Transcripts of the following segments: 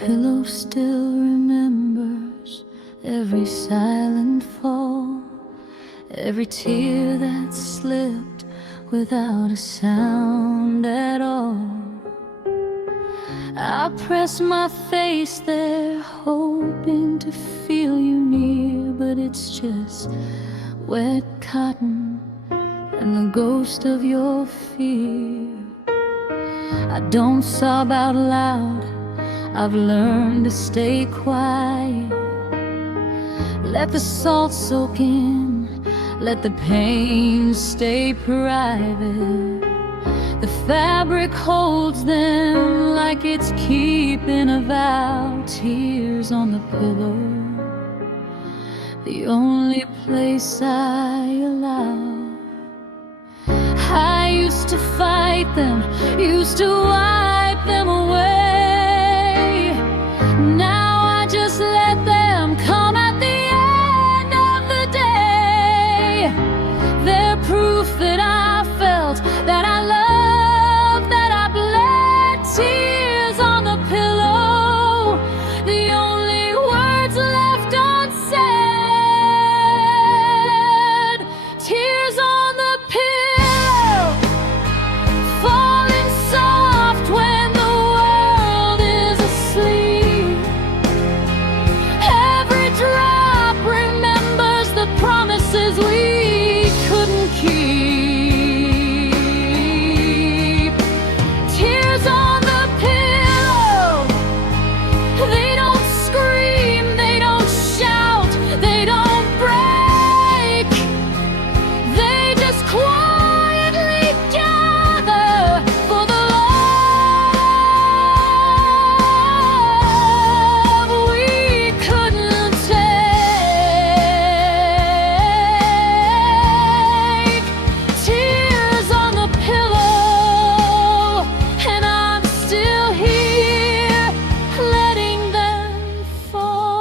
pillow still remembers every silent fall, every tear that slipped without a sound at all. I press my face there, hoping to feel you near, but it's just wet cotton and the ghost of your fear. I don't sob out loud, I've learned to stay quiet. Let the salt soak in, let the pain stay private. The fabric holds them like it's keeping a vow. Tears on the pillow, the only place I allow. I used to fight them, used to wipe them away. Now I just let them come at the end of the day. They're proof that I felt, that I loved, that I bled. Tears on the pillow, the only words left unsaid. Tears on the pillow, falling soft when the world is asleep. Every drop remembers the promises we couldn't keep. Tears on the pillow, they don't scream, they don't shout, they don't break. They just quietly gather for the love we couldn't take. Tears on the pillow, and I'm still here, letting them fall,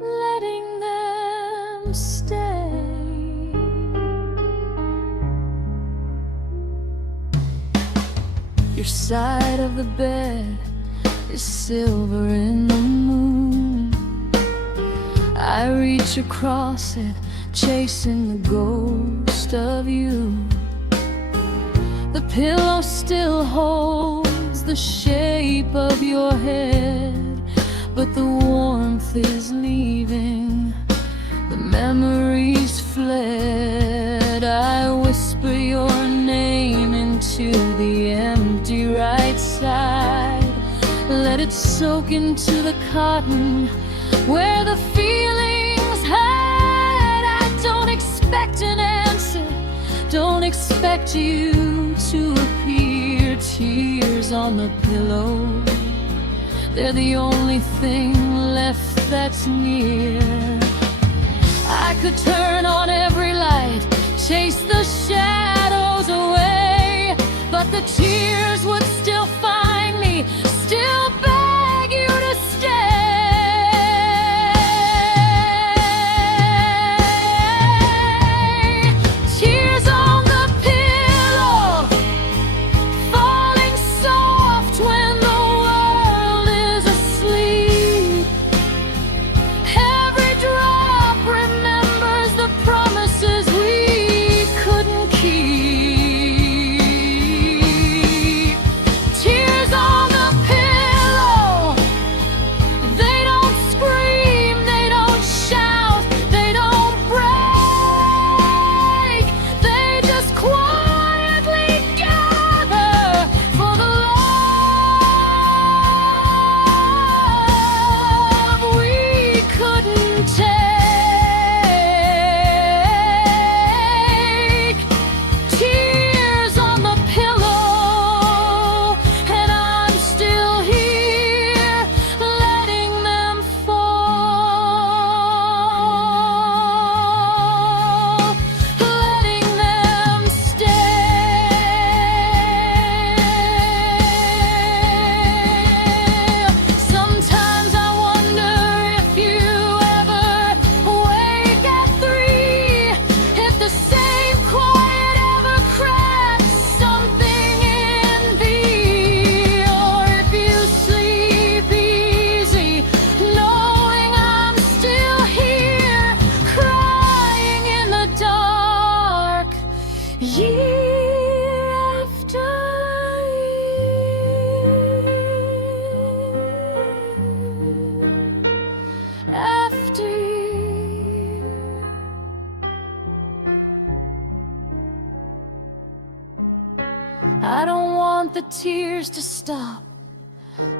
letting them stay. Your side of the bed is silver in the moon. I reach across it, chasing the ghost of you. The pillow still holds the shape of your head, but the warmth is leaving, the memories fled. I whisper your name into the empty right side. Let it soak into the cotton where the feelings hide. I don't expect an answer, don't expect you to appear. Tears on the pillow, they're the only thing left that's near. I could turn on every light, chase the shadows away, but the tears would still find me, still beg you to stay. Tears on the pillow, falling soft when the world is asleep. Every drop remembers the promises we couldn't keep. the tears to stop.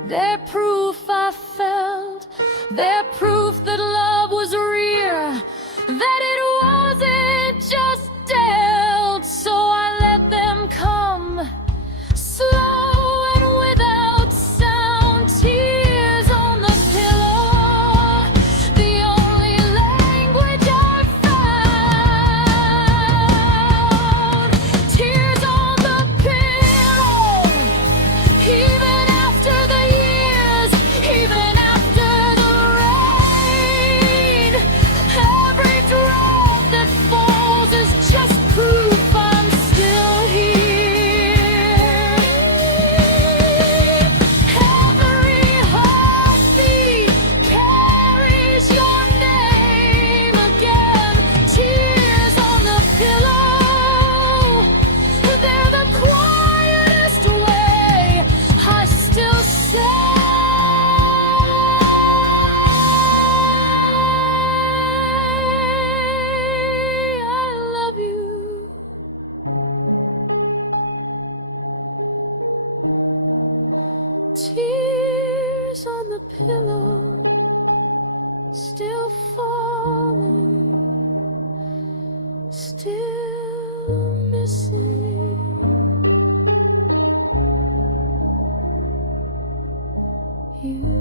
They're proof I felt, they're proof that love was real, that it wasn't just dealt. So I let them come, slow and without sound. Tears on the pillow, the only language I found. Tears on the pillow, even after the years, even after the rain. Every drop that falls is just proof I'm still here. Every heartbeat carries your name again. Tears on the pillow, they're the quietest way I still say I love you. Tears on the pillow, still falling, still missing you.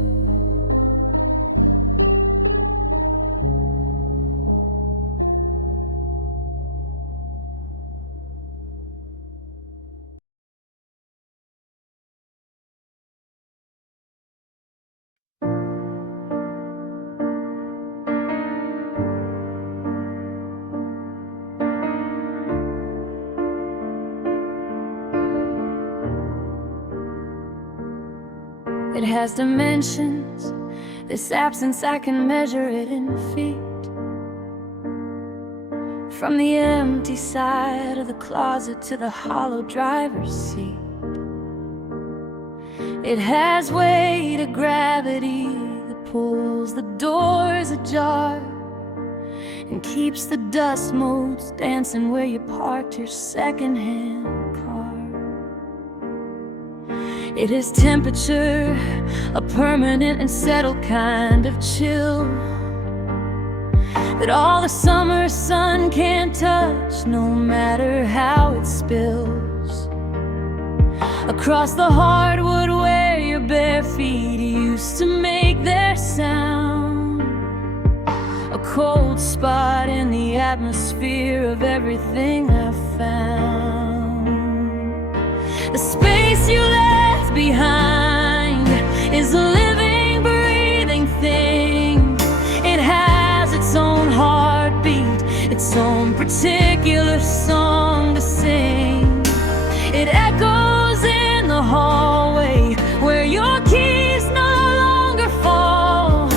It has dimensions, this absence I can measure it in feet. From the empty side of the closet to the hollow driver's seat. It has weight of gravity that pulls the doors ajar and keeps the dust motes dancing where you parked your secondhand car. It is temperature, a permanent and settled kind of chill that all the summer sun can't touch, no matter how it spills across the hardwood where your bare feet used to make their sound. A cold spot in the atmosphere of everything I've found. The space you left behind is a living, breathing thing. It has its own heartbeat, its own particular song to sing. It echoes in the hallway where your keys no longer fall.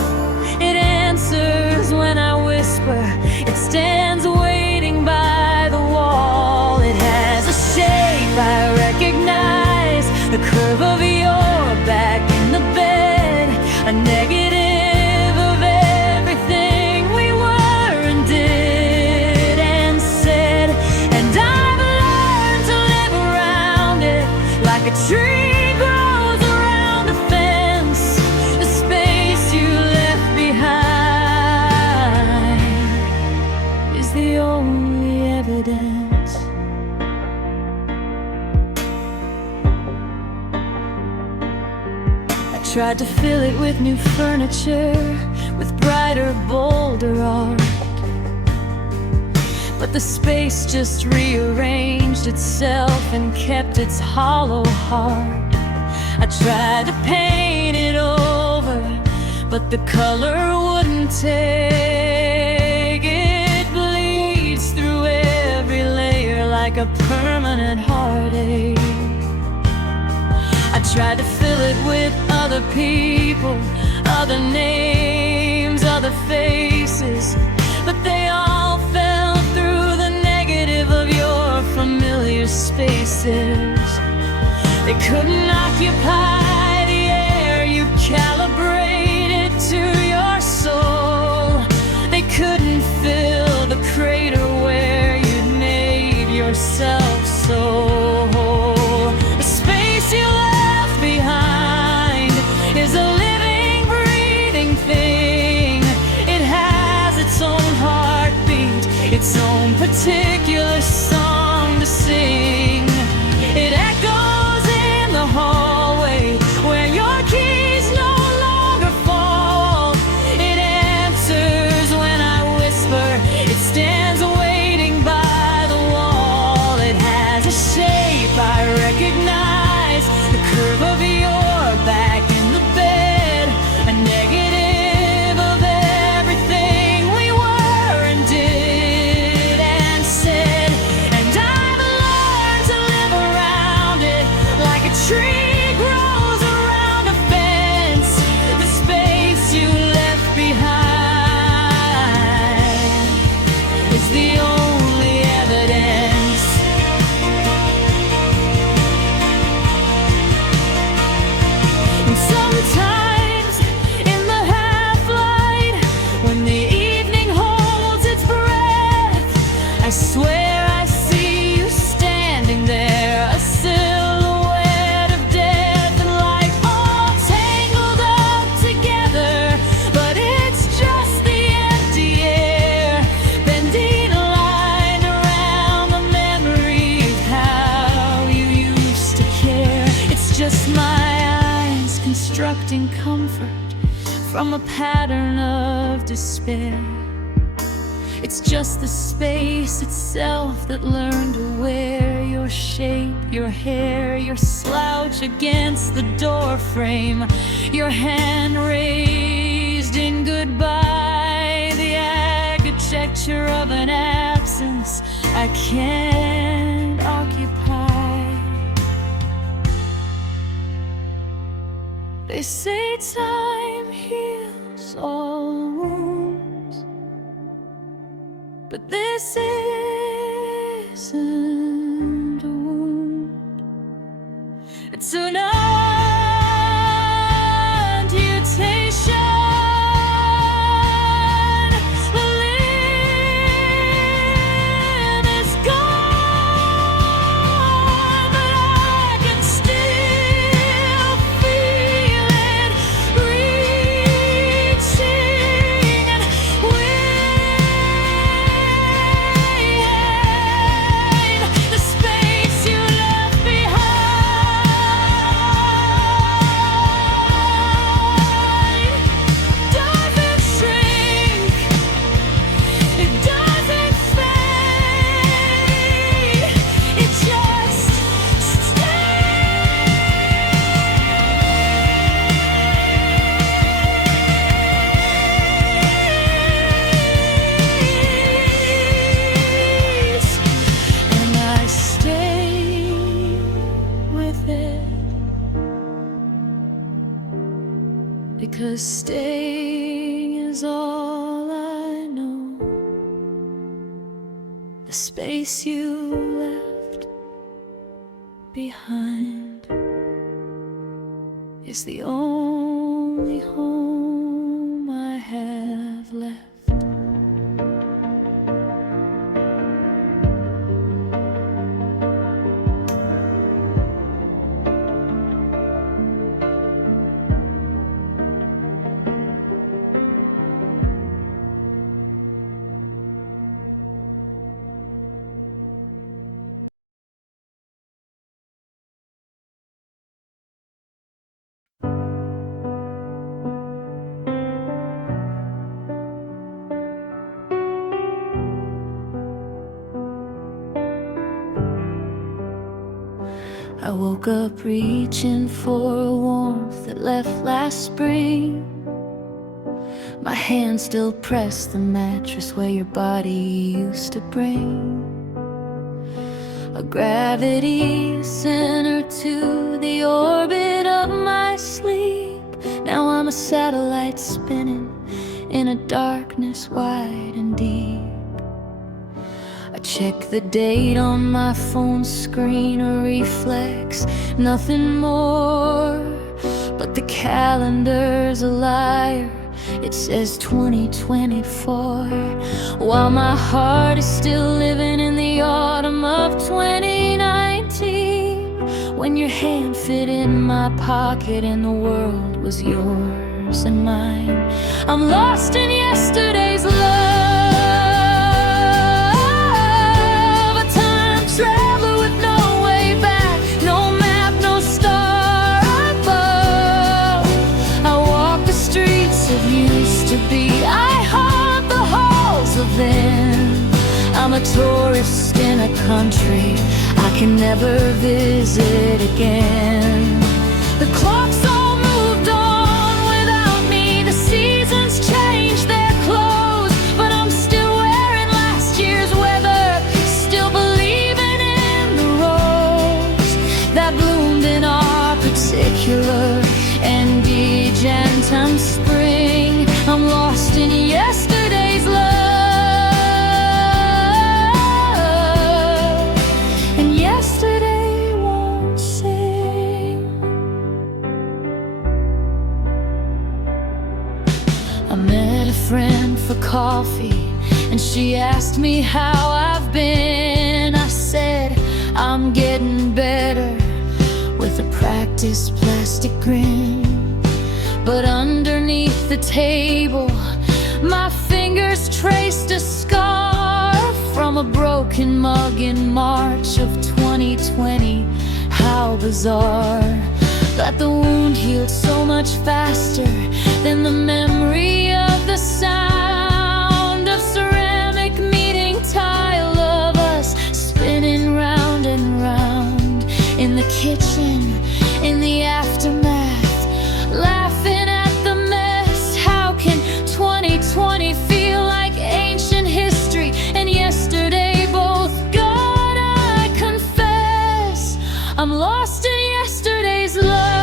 It answers when I whisper, it stands waiting by the wall. It has a shape I recognize, the curve of your back in the bed, a negative of everything we were and did and said. And I've learned to live around it like a tree grows around a fence. The space you left behind is the only evidence. Tried to fill it with new furniture, with brighter, bolder art, but the space just rearranged itself and kept its hollow heart. I tried to paint it over, but the color wouldn't take. It bleeds through every layer like a permanent heartache. I tried to fill it with other people, other names, other faces, but they all fell through the negative of your familiar spaces. They couldn't occupy the air you calibrated to your soul. They couldn't fill the crater where you'd made yourself so whole. The space constructing comfort from a pattern of despair. It's just the space itself that learned to wear your shape, your hair, your slouch against the door frame, your hand raised in goodbye, the architecture of an absence I can't occupy. They say time heals all wounds, but this isn't a wound. It's an amputation. The limb is gone, but I can still feel it reaching and the space you left behind doesn't shrink, it doesn't fade, it just stays. And I stay with it, because staying is all I know. The space you left behind is the only home I have left. I woke up reaching for a warmth that left last spring. My hand still pressed the mattress where your body used to bring. A gravity center to the orbit of my sleep. Now I'm a satellite spinning in a darkness wide and deep. I check the date on my phone screen, a reflex, nothing more. But the calendar's a liar, it says 2024, while my heart is still living in the autumn of 2019, when your hand fit in my pocket and the world was yours and mine. I'm lost in yesterday's love, traveler with no way back, no map, no star above. I walk the streets of used to be, I haunt the halls of then. I'm a tourist in a country I can never visit again. The clock's all moved on without me, the seasons changed their clothes, but I'm still wearing last year's weather, still believing in the rose that bloomed in our particular and degentem spring. I'm lost in yesterday's love, and yesterday won't sing. I met a friend for coffee, and she asked me how I've been. I said, I'm getting better, with a practiced plastic grin. But underneath the table, my fingers traced a scar from a broken mug in March of 2020. How bizarre. that the wound healed so much faster than the memory of the sound of ceramic meeting tile, of us spinning round and round in the kitchen, in the aftermath, laughing at the mess. How can 2020 feel like ancient history and yesterday? Both gone, I confess. I'm lost in yesterday's love.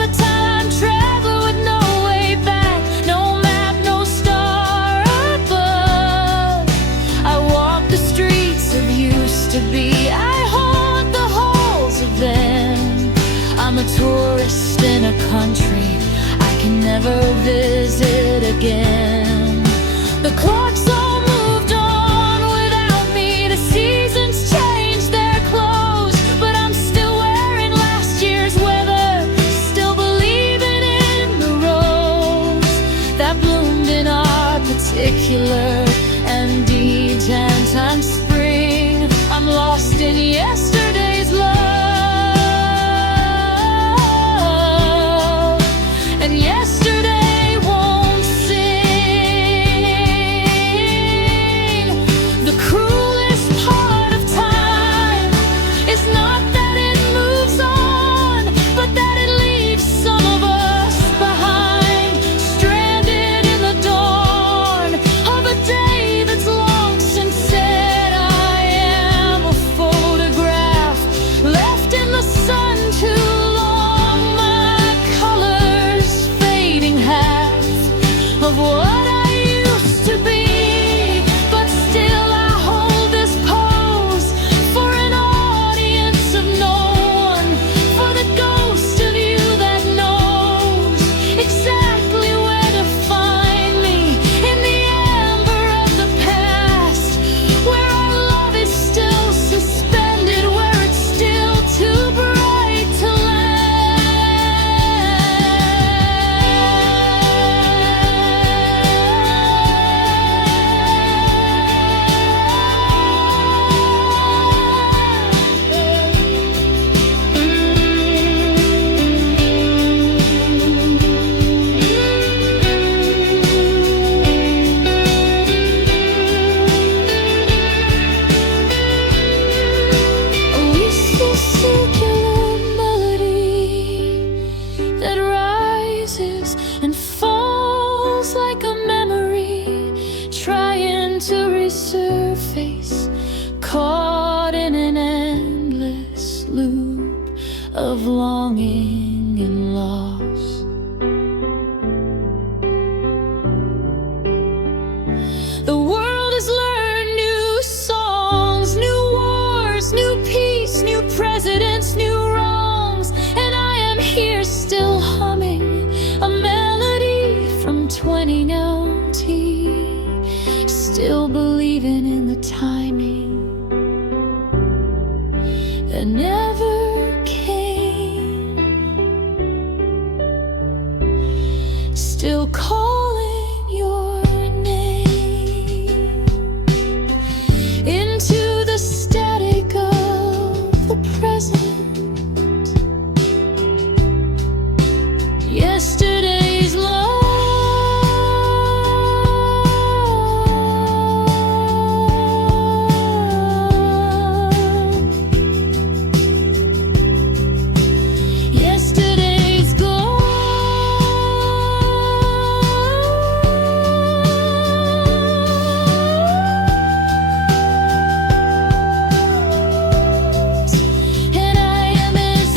A time traveler with no way back, no map, no star above. I walk the streets of used to be, I haunt the halls of then. I'm a tourist in a country I can never visit again. The clock's all moved on without me. The seasons changed their clothes, but I'm still wearing last year's weather, still believing in the rose that bloomed in our particular and deep-time spring. I'm lost in yesterday's love, and yesterday won't sing. The cruelest part of time is not that it moves on, but that it leaves some of us behind, stranded in the dawn of a day that's long since said, I am a photograph left in the sun too long. My colors fading, half of what I used to be, but still I hold this pose for an audience of no one, for the ghost of you that knows exactly where to find me, in the amber of the past, where our love is still suspended, where it's still too bright to a whistle circular melody that rises and falls like a memory, trying to resurface, caught in an endless loop of longing and loss. The world has learned new songs, new wars, new peace, new presidents, new wrongs, and I am here still humming a melody from 2019, still believing in the timing that never came, still calling your name into the static of the present. Yesterday's love, yesterday's ghost, and I am as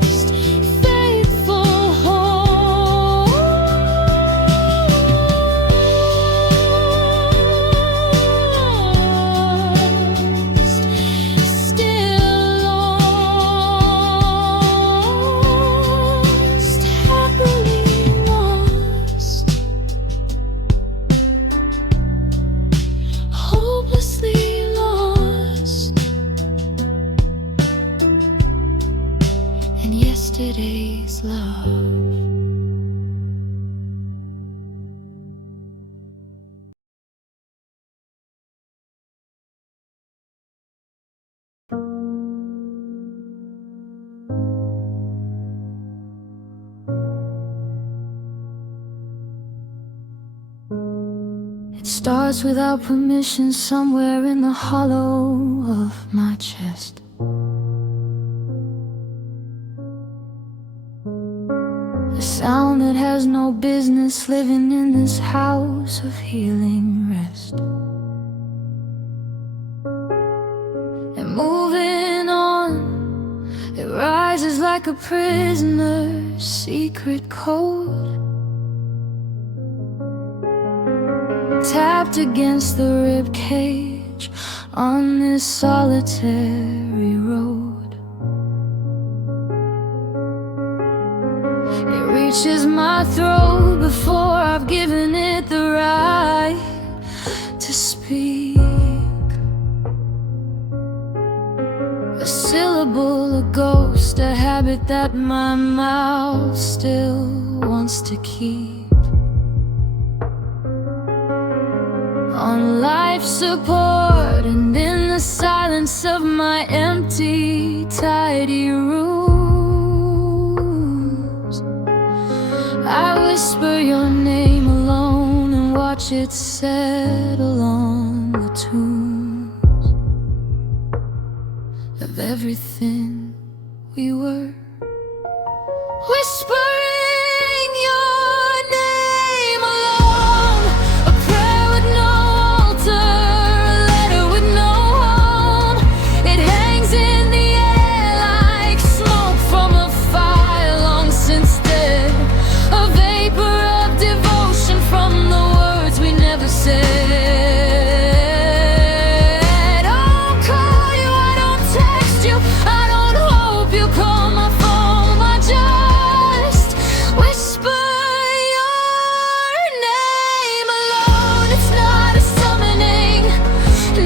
lost, faithful host, still lost, happily lost, hopelessly lost, and yesterday's love. Starts without permission somewhere in the hollow of my chest. A sound that has no business living in this house of healing rest. And moving on, it rises like a prisoner's secret code, tapped against the rib cage on this solitary road. It reaches my throat before I've given it the right to speak. A syllable, a ghost, a habit that my mouth still wants to keep. On life support and in the silence of my empty, tidy rooms, I whisper your name alone and watch it settle on the tombs of everything we were. Whispering your name alone, a prayer with no altar, a letter with no home. It hangs in the air like smoke from a fire long since dead, a vapor of devotion from the words we never said. I don't call you, I don't text you, I don't hope you call my phone. I just whisper your name alone. It's not a summoning,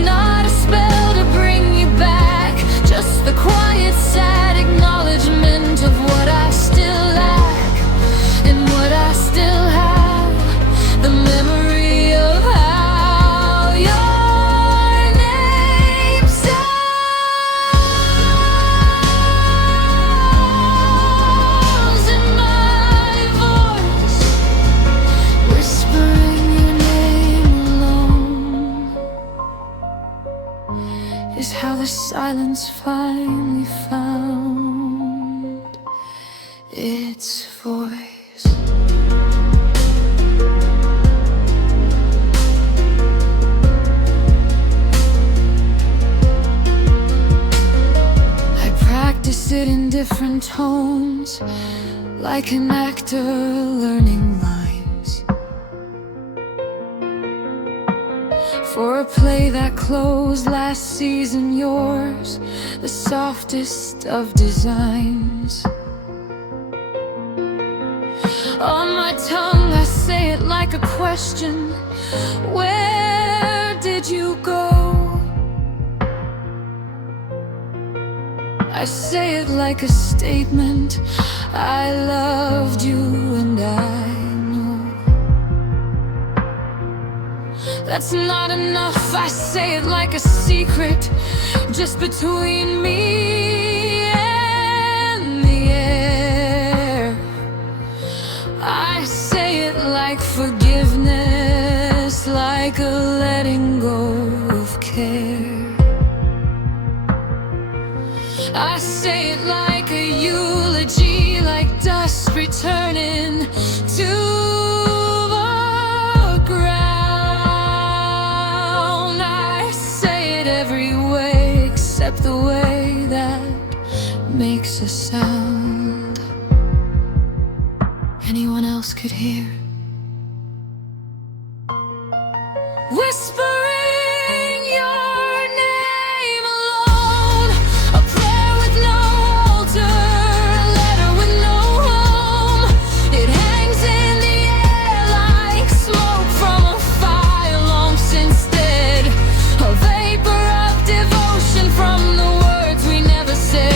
not a spell to bring you back, just the quiet, sad acknowledgement of what I still lack and what I still have, the memory of how your name sounds in my voice. Whispering your name alone is how the silence finally found its voice. I practice it in different tones, like an actor learning lines for a play that closed last season. Yours, the softest of designs. On my tongue I say it like a question: where did you go? I say it like a statement: I loved you and I know. That's not enough, I say it like a secret, just between me and the air. I say it like forgiveness, like a letting go of care. I say it like a eulogy, like dust returning to the ground. I say it every way except the way that makes a sound anyone else could hear. Whispering your name alone, a prayer with no altar, a letter with no home. It hangs in the air like smoke from a fire long since dead, a vapor of devotion from the words we never said.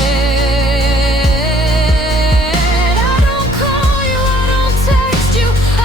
I don't call you, I don't text you, I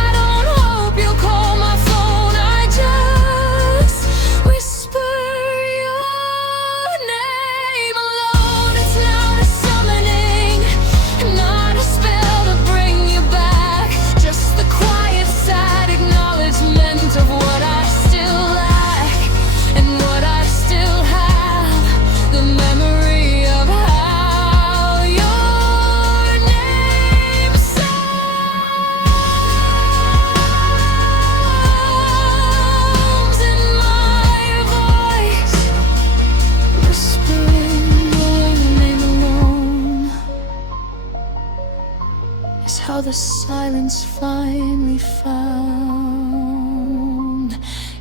silence finally found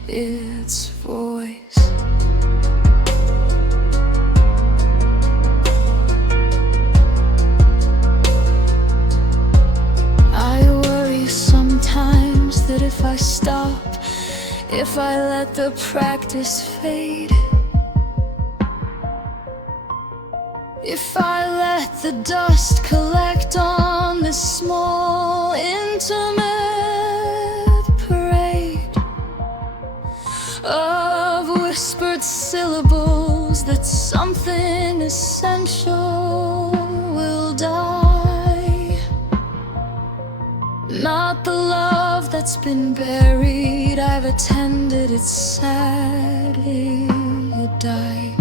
its voice. I worry sometimes that if I stop, if I let the practice fade, if I let the dust collect on this small, intimate parade of whispered syllables, that something essential will die. Not the love that's been buried, I've attended, it's sad it died.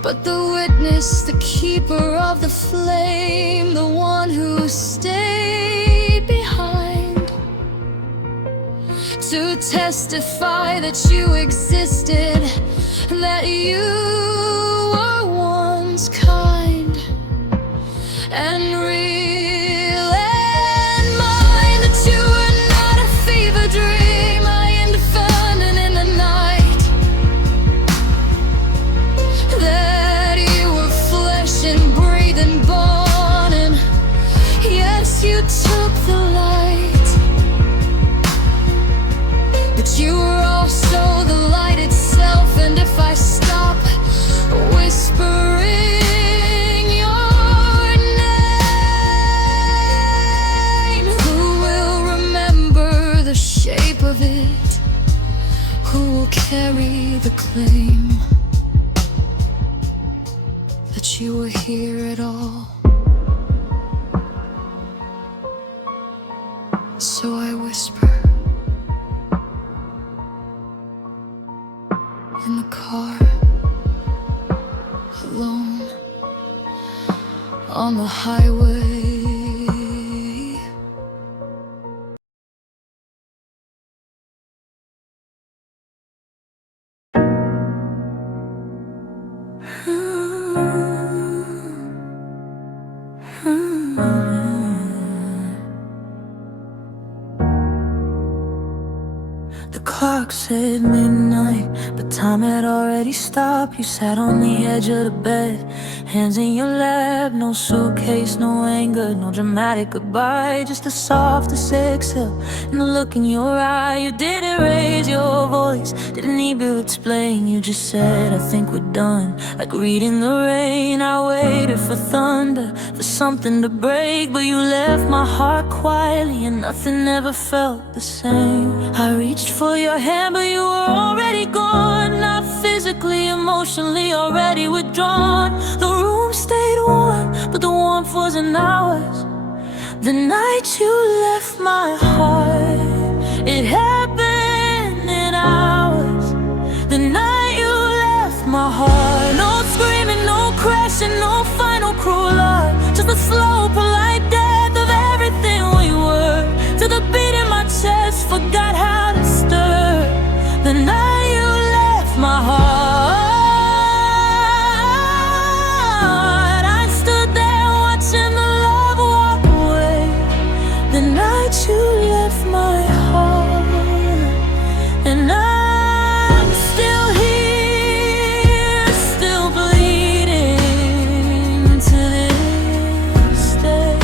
But the witness, the keeper of the flame, the one who stayed behind to testify that you existed, that you were once kind and real and mine, that you were not a fever dream, lying defending in the night, that you were flesh and breathing, born, and yes, you took the light, but you were also the light itself. And if I stop whispering your name, who will remember the shape of it? Who will carry the claim that you were here at all? So I whisper in the car, alone on the highway. The clock said midnight, but time had already stopped. You sat on the edge of the bed, hands in your lap. No suitcase, no anger, no dramatic goodbye, just the softest exhale and the look in your eye. You didn't raise your voice, didn't need to explain. You just said, I think we're done, like reading the rain. I waited for thunder, for something to break, but you left my heart quietly and nothing ever felt the same. I reached for your hand, but you were already gone. Not physically, emotionally, already withdrawn. The room stayed warm, but the warmth wasn't ours. The night you left my heart, it happened in hours. The night you left my heart, no screaming, no crashing, no final cruel love, just a slow, polite death of everything we were. To the beat in my chest, forgot how to stir. The night you left my heart, I stood there watching the love walk away. The night you left my heart, and I'm still here, still bleeding to this day.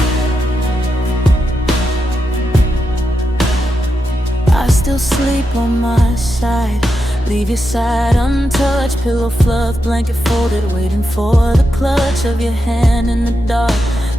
I still sleep on my side, leave your side untouched, pillow fluff, blanket folded, waiting for the clutch of your hand in the dark.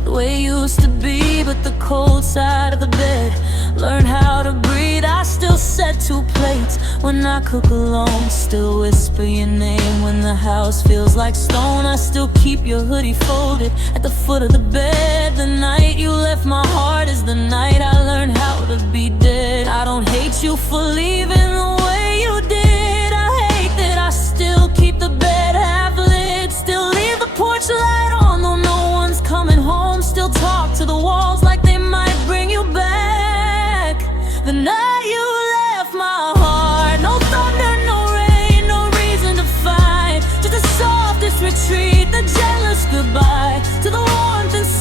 The way you used to be, but the cold side of the bed. Learn how to breathe, I still set 2 plates when I cook alone. Still whisper your name when the house feels like stone. I still keep your hoodie folded at the foot of the bed. The night you left my heart is the night I learned how to be dead. I don't hate you for leaving the way you did. I hate that I still keep the bed half lit, still leave the porch light on though no one's coming home. Still talk to the walls like they might bring you back. The night you left my heart, no thunder, no rain, no reason to fight, just the softest retreat, the gentlest goodbye to the warmth inside.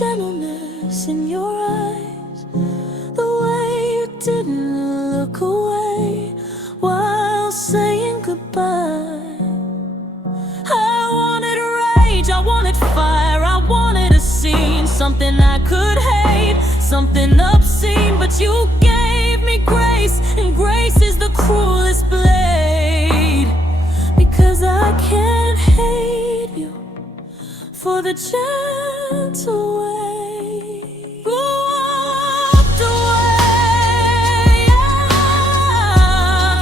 gentleness in your eyes, the way you didn't look away while saying goodbye. I wanted rage, I wanted fire, I wanted a scene, something I could hate, something obscene, but you gave me grace, and grace is the cruelest blade, because I can't hate you for the gentle way you walked away.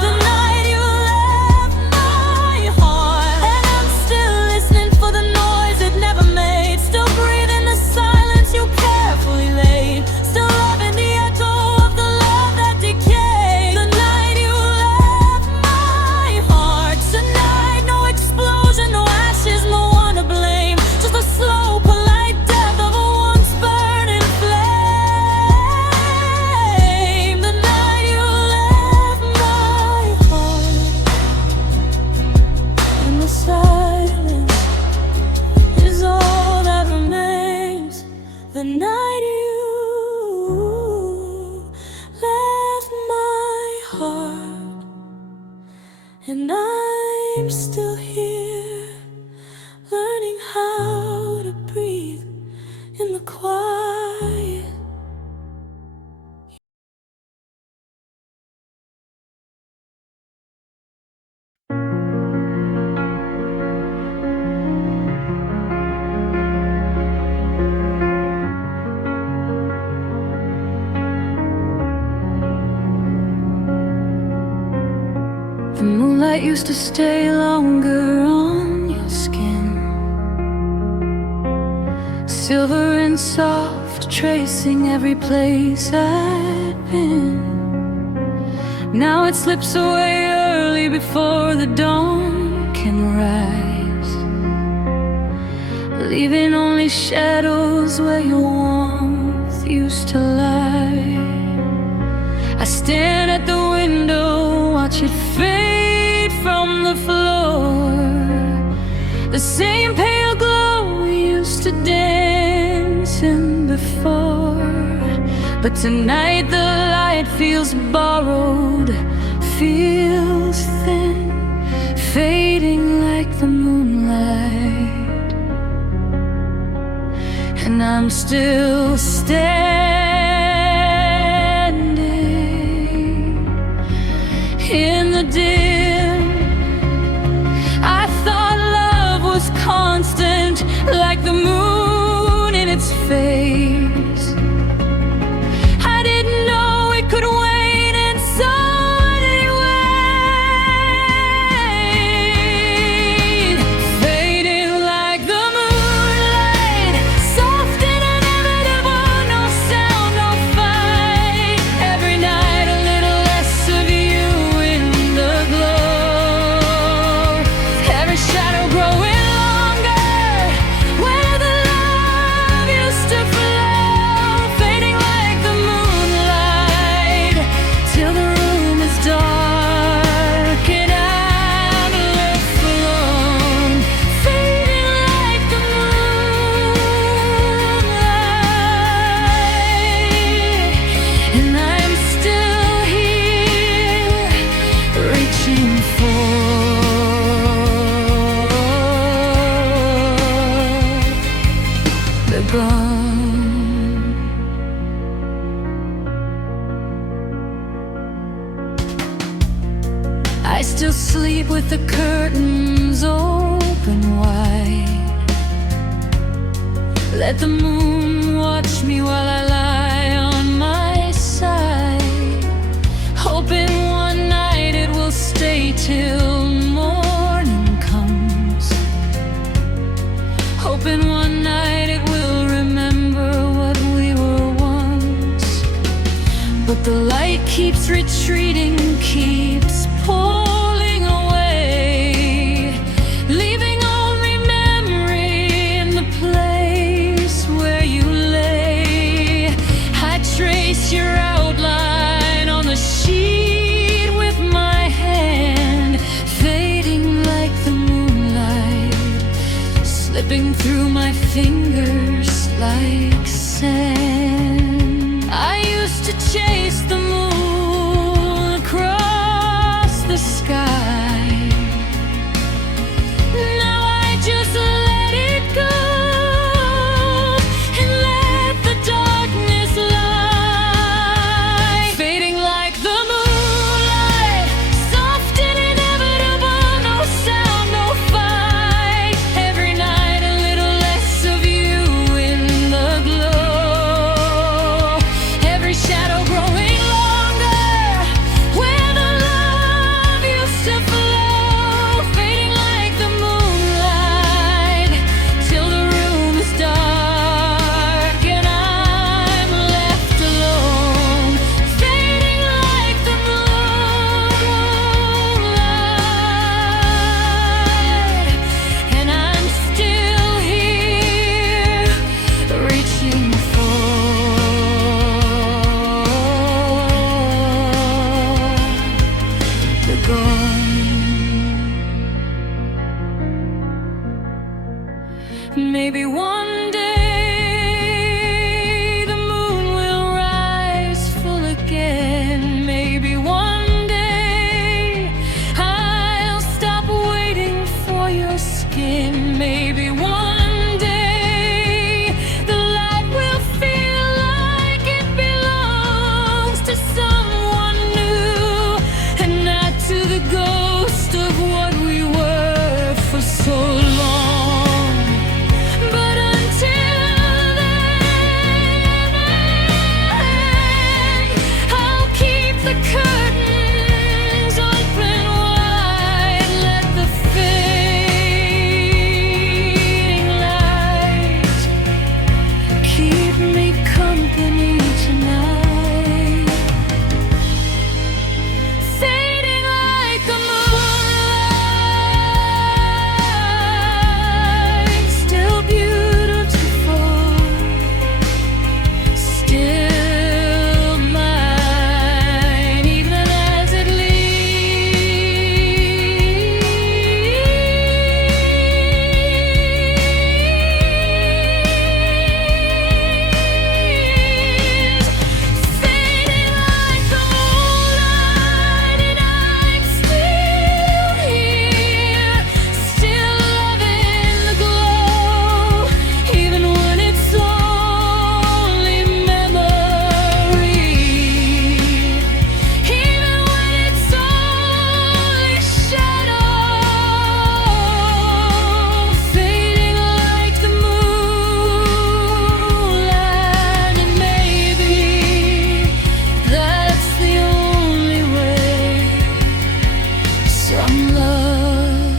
The night you left my heart, and I'm still listening for the noise it never made, still breathing the silence you carefully laid, still loving the echo of the love that decayed. The night you left my heart, tonight no explosion, no ashes, no one to blame, just a slow, polite death of a once burning flame. The night you left my heart, and the silence is all that remains. The night you left my heart, and I'm still here, learning how to breathe in the quiet. The moonlight used to stay longer on your skin, silver and soft, tracing every place I'd been. Now it slips away early before the dawn can rise, leaving only shadows where your warmth used to lie. I stand at the window, watch it fade from the floor, the same pale glow we used to dance in before. But tonight the light feels borrowed, feels thin, fading like the moonlight, and I'm still standing in the dim. I thought love was constant, like the moon in its phase. I didn't know it could wane, and so it waned, fading like the moonlight, soft and inevitable, no sound, no fight. Every night a little less of you in the glow, every shadow growing longer where the love used to flow, fading like the moonlight till the room is dark and I'm left alone, fading like the moonlight, and I'm still here reaching for the gun. I still sleep with the curtains open wide, let the moon watch me while I lie on my side, hoping one night it will stay till morning comes, hoping one night it will remember what we were once. But the light keeps retreating, keeps pulling away, leaving only memory in the place where you lay. I trace your outline on the sheet with my hand, fading like the moonlight, slipping through my fingers like sand. I used to chase the moon across the sky. Now I just let it go and let the darkness lie. Fading like the moonlight, soft and inevitable, no sound, no fight. Every night a little less of you in the glow. Every shadow growing longer where the love used to flow. Fading like the moonlight till the room is dark and I'm left alone. Fading like the moonlight, and I'm still here reaching for the gone. Maybe one day the moon will rise full again. Maybe one day I'll stop waiting for your skin. Maybe one day the light will feel like it belongs to someone new and not to the ghost of what we were for so long. But until then, I'll keep the curtains open wide. Let the fading light keep me company tonight. Fading like the moonlight, still beautiful, still mine, even as it leaves. Fading like the moonlight, and I'm still here, still loving the glow, even when it's only memory, even when it's only shadow. Fading like the moonlight, and maybe that's the only way some love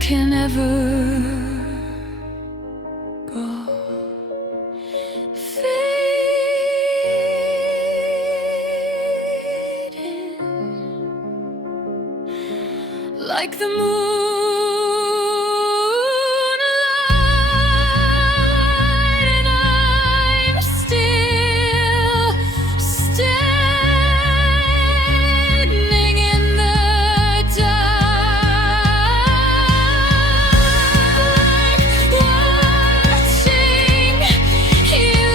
can ever go. Fading like the moonlight, and I'm still standing in the dark, watching you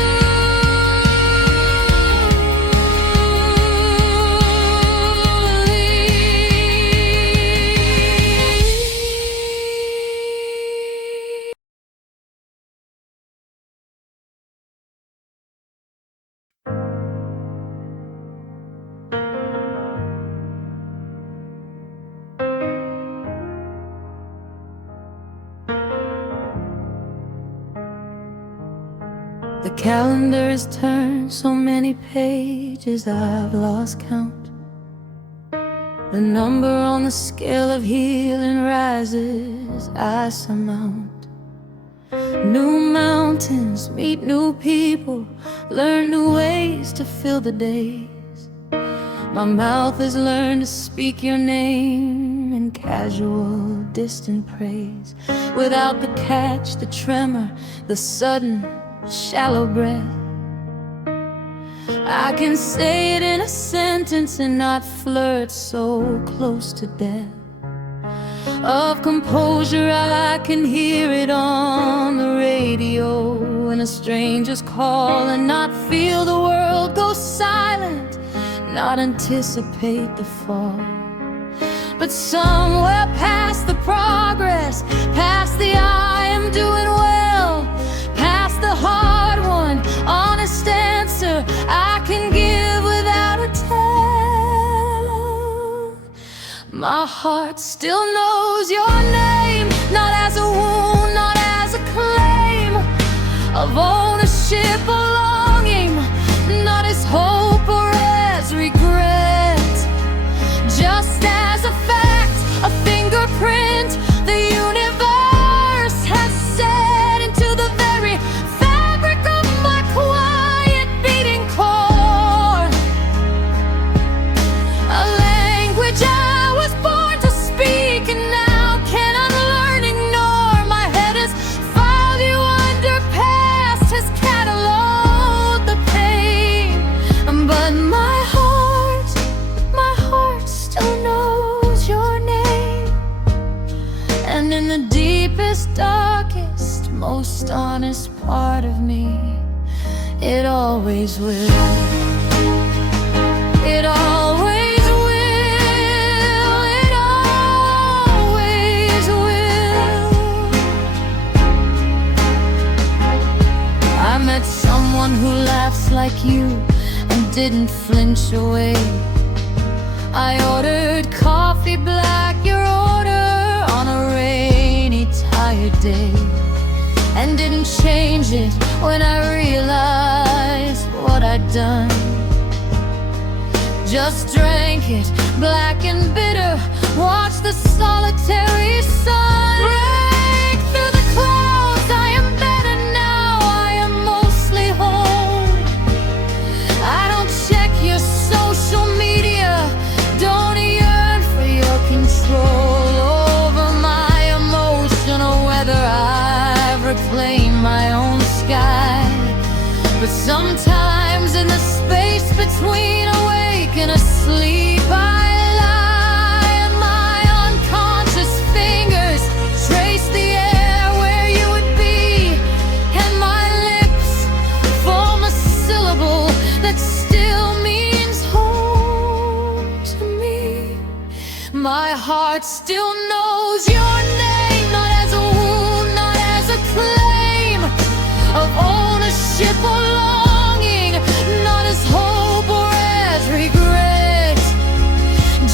leave. The calendar has turned so many pages I've lost count. The number on the scale of healing rises, I surmount. New mountains meet new people, learn new ways to fill the days. My mouth has learned to speak your name in casual, distant praise, without the catch, the tremor, the sudden, shallow breath. I can say it in a sentence and not flirt so close to death. of composure. I can hear it on the radio when a stranger's call, and not feel the world go silent, not anticipate the fall. But somewhere past the progress, past the I am doing well, past the hard one, honest answer I can give without a tell. My heart still knows your name, not as a wound, not as a claim of ownership or longing, not as hope or as regret. Just as a fact, a fingerprint, the universe has set into the very fabric of my quiet beating core. A language I was born to speak, and now can unlearn, ignore. My head has filed you under past, has cataloged the pain. But my heart still knows your name. And in the deepest, darkest, most honest part of me, it always will. It always will. It always will. I met someone who laughs like you and didn't flinch away. I ordered coffee black, your order, on a rainy, tired day, and didn't change it when I realized what I'd done. Just drank it, black and bitter, watched the solitary sun break through the clouds. I am better now, I am mostly home. I don't check your social media, don't yearn for your control over my emotional weather. I've reclaimed my own sky. But sometimes in the space between awake and asleep, I lie, and my unconscious fingers trace the air where you would be, and my lips form a syllable that still means home to me. My heart still knows your name, not as a wound, not as a claim of ownership or longing, not as hope or as regret.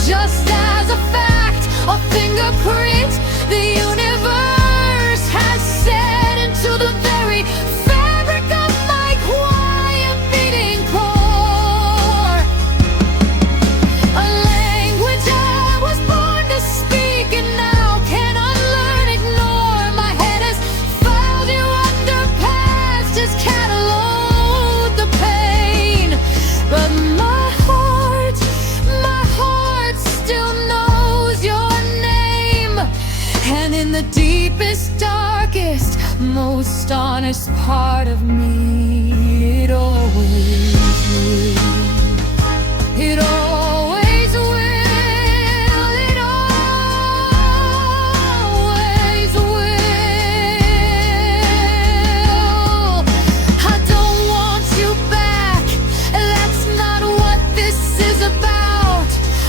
Just as a fact, a fingerprint, the universe has set into the very fabric of my quiet beating core. A language I was born to speak, and now can unlearn, ignore. My head has filed you under past, has cataloged the pain. But my heart still knows your name. And in the deepest, darkest, most honest part of me, it always will. It always will. It always will. I don't want you back, that's not what this is about.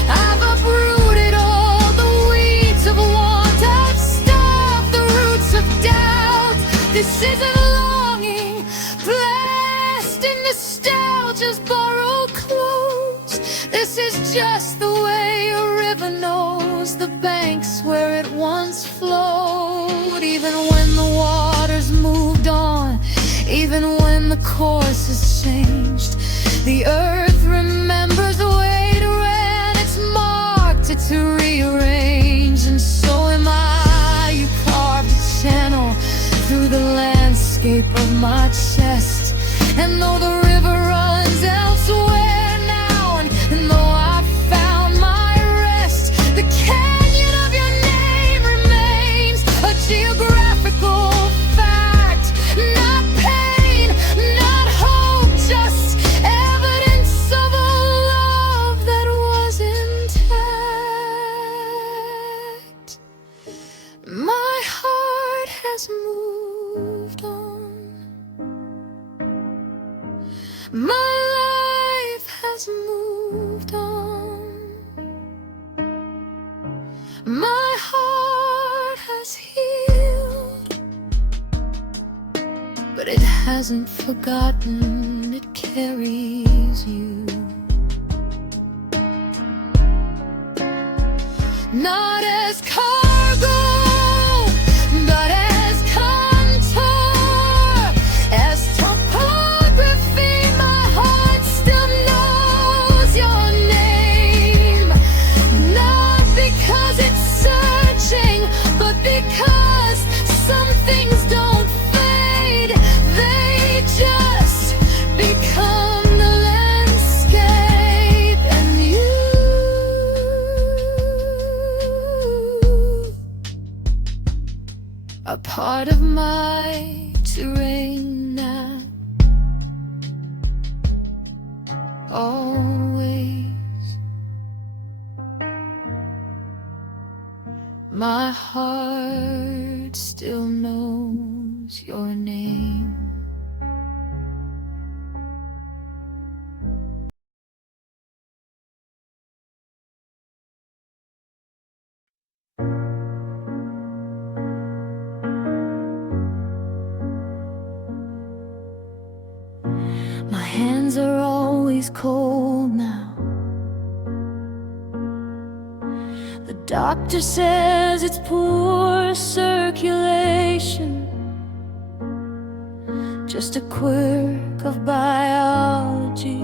I've uprooted all the weeds of want, I've stopped the roots of doubt. This isn't longing, blessed in nostalgia's borrowed clothes. This is just the way a river knows the banks where it once flowed. Even when the water's moved on, even when the course has changed, the earth remembers the way it ran. It's marked, it's rearranged, and so am I. You carved a channel through the landscape of my chest. And though the river runs elsewhere now, and though I found my rest, the canyon of your name remains a geographical fact. Not pain, not hope, just evidence of a love that was intact. My life has moved on. My heart has healed, but it hasn't forgotten. It carries you. Not as cargo, but as contour, as topography. My heart still knows your name, not because it's searching, but because some things don't fade. They just become the landscape, and you, a part of my terrain now, always. My heart still knows your name. My hands are always cold now. The doctor says it's poor circulation, just a quirk of biology,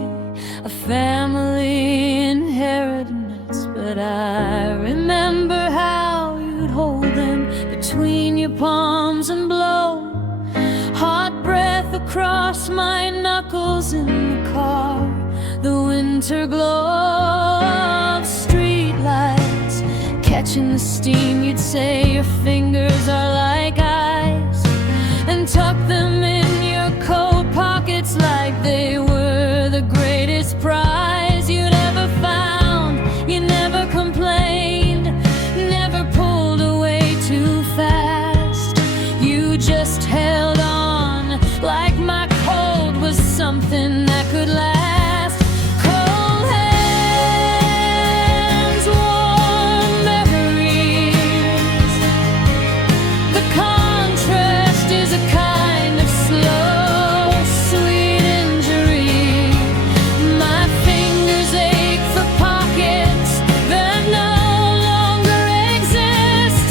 a family inheritance. But I remember how you'd hold them between your palms and blow hot breath across my knuckles in the car. The winter glow of street lights catching the steam. You'd say your fingers are like ice, and tuck them in your coat pockets like they were the greatest prize you'd ever found. You never complained, never pulled away too fast. You just held on like my cold was something that could last. Cold hands, warm memories. The contrast is a kind of slow, sweet injury. My fingers ache for pockets that no longer exist,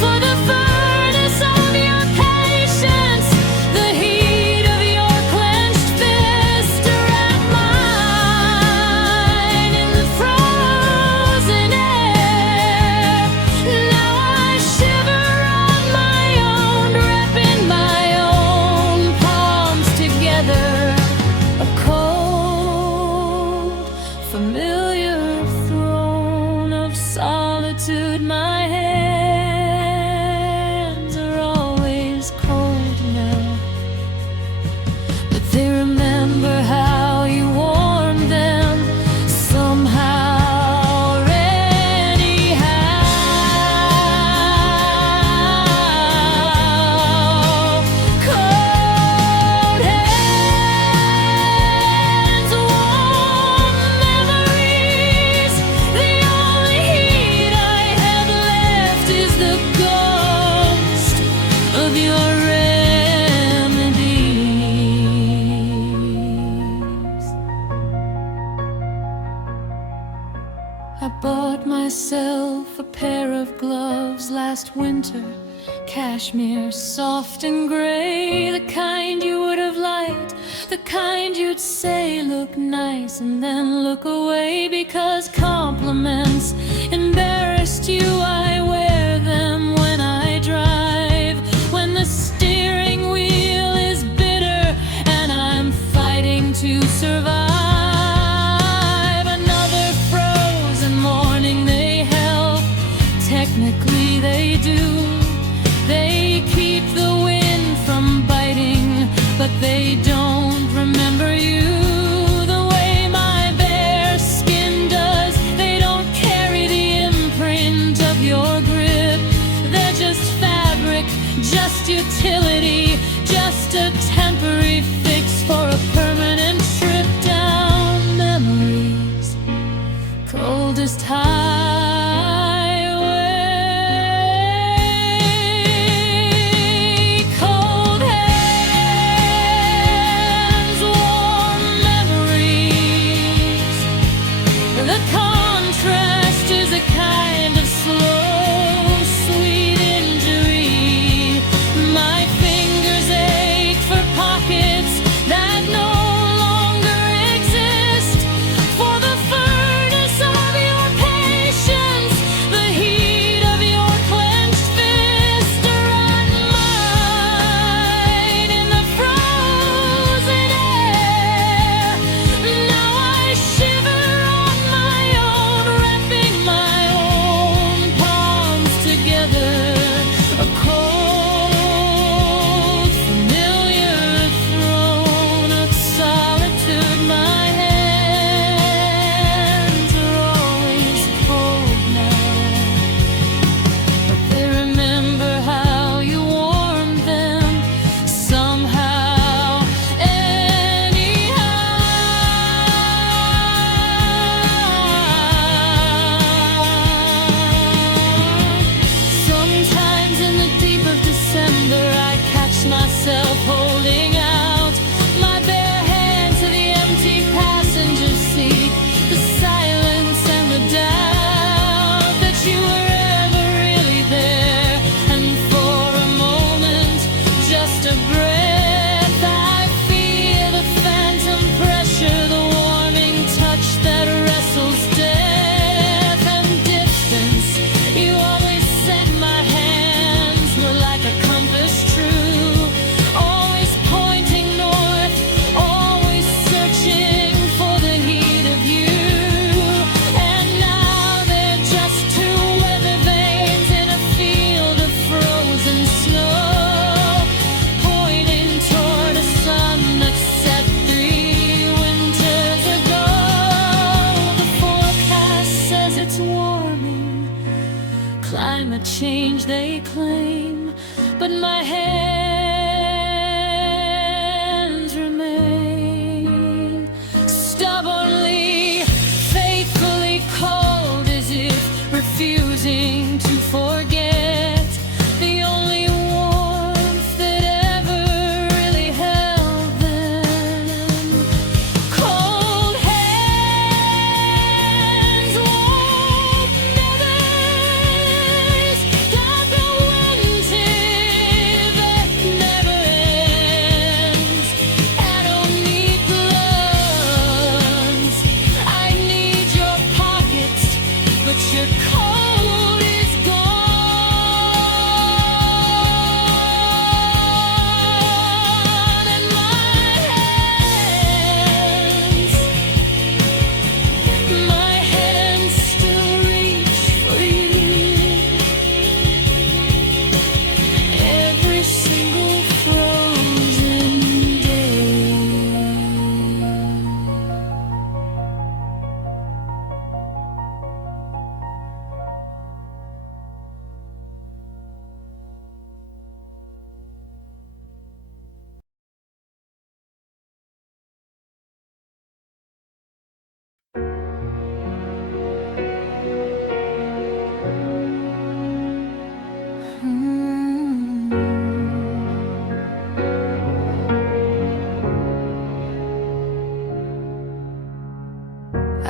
for the furnace of your patience, the heat of your clenched fist, or at mine in the frozen air. Now I shiver on my own, wrapping my own palms together. A cold, familiar throne of solitude. My hands are always cold now, but they remember how you warmed them somehow, anyhow. Cold hands, warm memories. The only heat I have left is the ghost of your remedies. I bought myself a pair of gloves last winter, cashmere, soft and gray, the kind you would have liked, the kind you'd say look nice and then look away because compliments embarrassed you. I wear them when I drive, when the steering wheel is bitter and I'm fighting to survive. Another frozen morning, they help. Technically they do. They keep the wind from biting, but they don't remember you the way my bare skin does. They don't carry the imprint of your grip. They're just fabric, just utility, just a temporary fix for a permanent trip.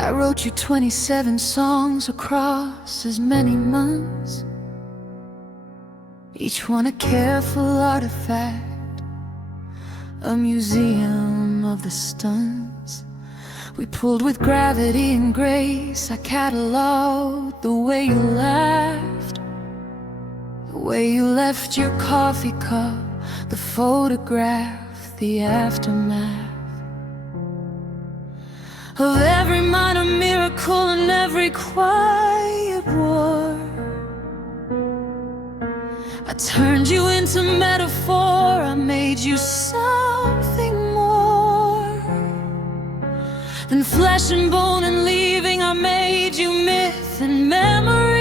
I wrote you 27 songs across as many months, each one a careful artifact, a museum of the stunts we pulled with gravity and grace. I cataloged the way you laughed, the way you left your coffee cup, the photograph, the aftermath of every minor miracle and every quiet war. I turned you into metaphor, I made you something more than flesh and bone and leaving. I made you myth and memory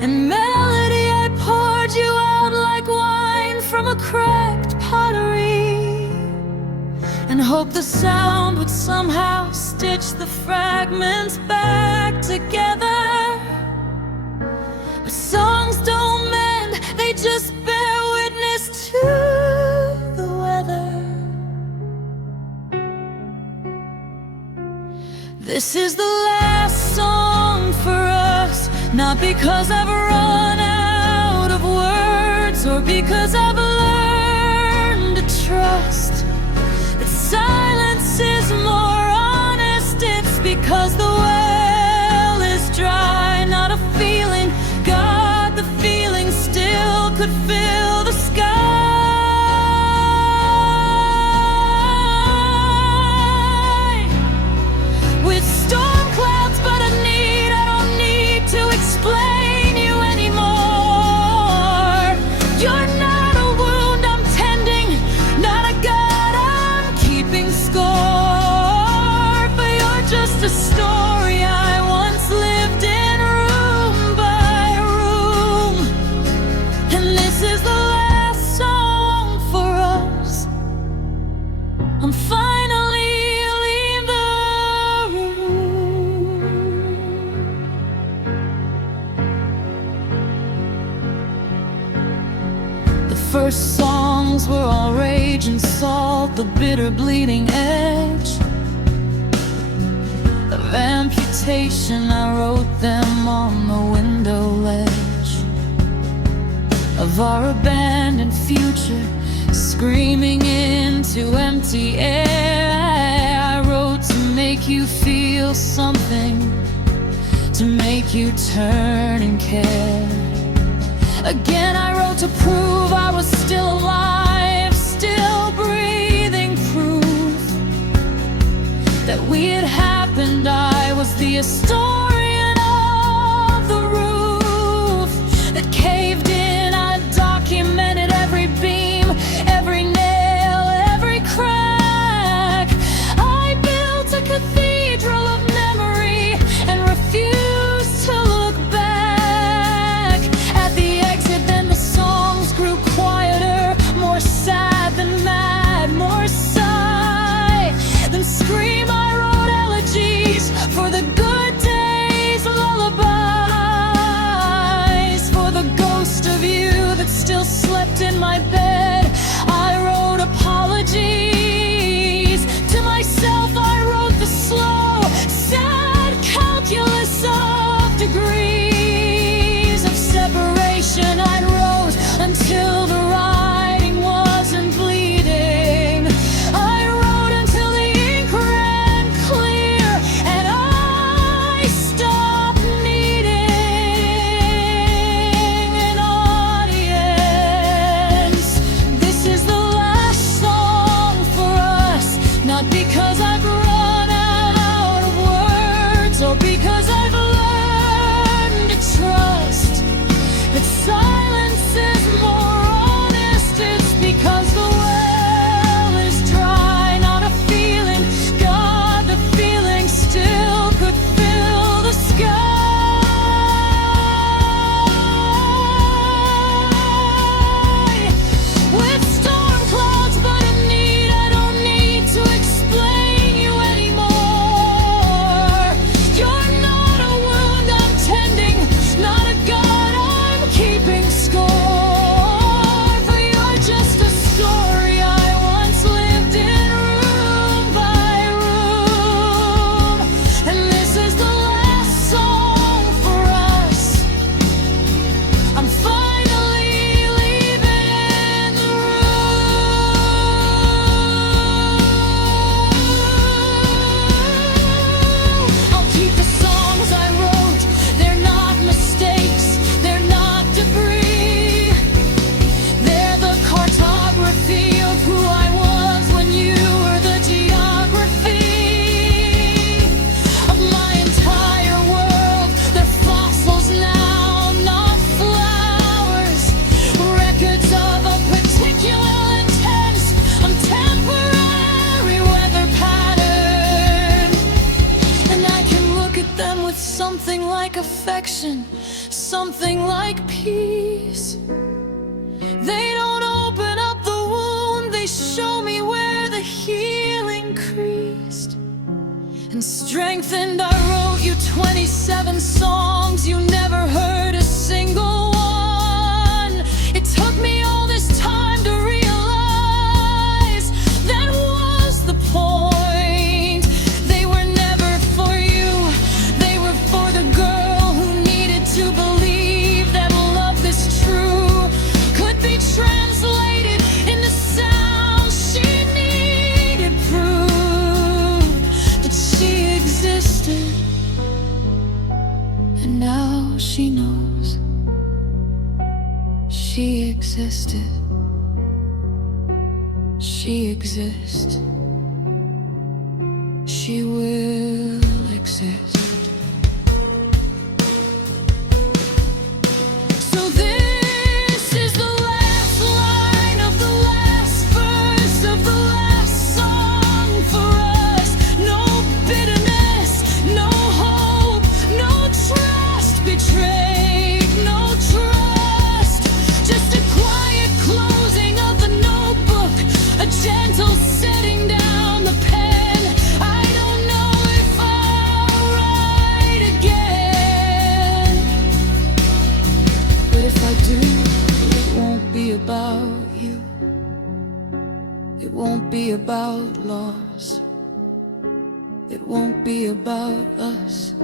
and melody. I poured you out like wine from a cracked pottery, and hoped the sound would somehow stitch the fragments back together. But songs don't mend, they just bear witness to the weather. This is the last song for us, not because I've run out of words or because I've learned to trust that silence is more honest. It's because the well is dry, not a feeling. God, the feeling still could fill the sky with storm clouds, but I don't need to explain you anymore. You're not a wound I'm tending, not a God I'm keeping score, but you're just a story I once lived in, room by room. And this is the last song for us. I'm finally leaving the room. The first songs were all rage and salt, the bitter bleeding edge of amputation. I wrote them on the window ledge of our abandoned future, screaming into empty air. I wrote to make you feel something, to make you turn and care. Again I wrote to prove I was still alive, still breathing, proof that we had happened. I was the historian of the roof that caved in. I documented every beam, every nail, every crack. I built a cathedral of memory and refused to look back. At the exit then the songs grew quieter, more sad than mad, more sigh than scream. I wrote elegies for the good days affection, something like peace. They don't open up the wound, they show me where the healing creased and strengthened. I wrote you 27 songs, you never heard a single one. It took me all this time to realize that was the point. They were never for you, they were for the girl who needed to believe that love this true could be translated into sound. She needed proof that she existed, and now she knows she existed. She exists. She will exist. So this is the last line of the last verse of the last song for us. No bitterness, no hope, no trust betrayed, no trust. Just a quiet closing of the notebook, a gentle setting down the pen. I don't know if I'll write again, but if I do, it won't be about you. It won't be about loss. It won't be about us.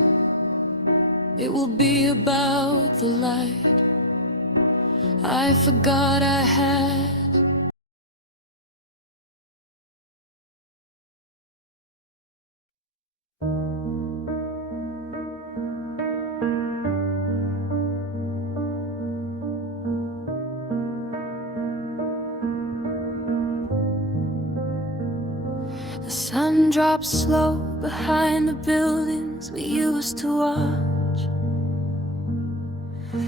It will be about the light I forgot I had. The sun drops slow behind the buildings we used to watch.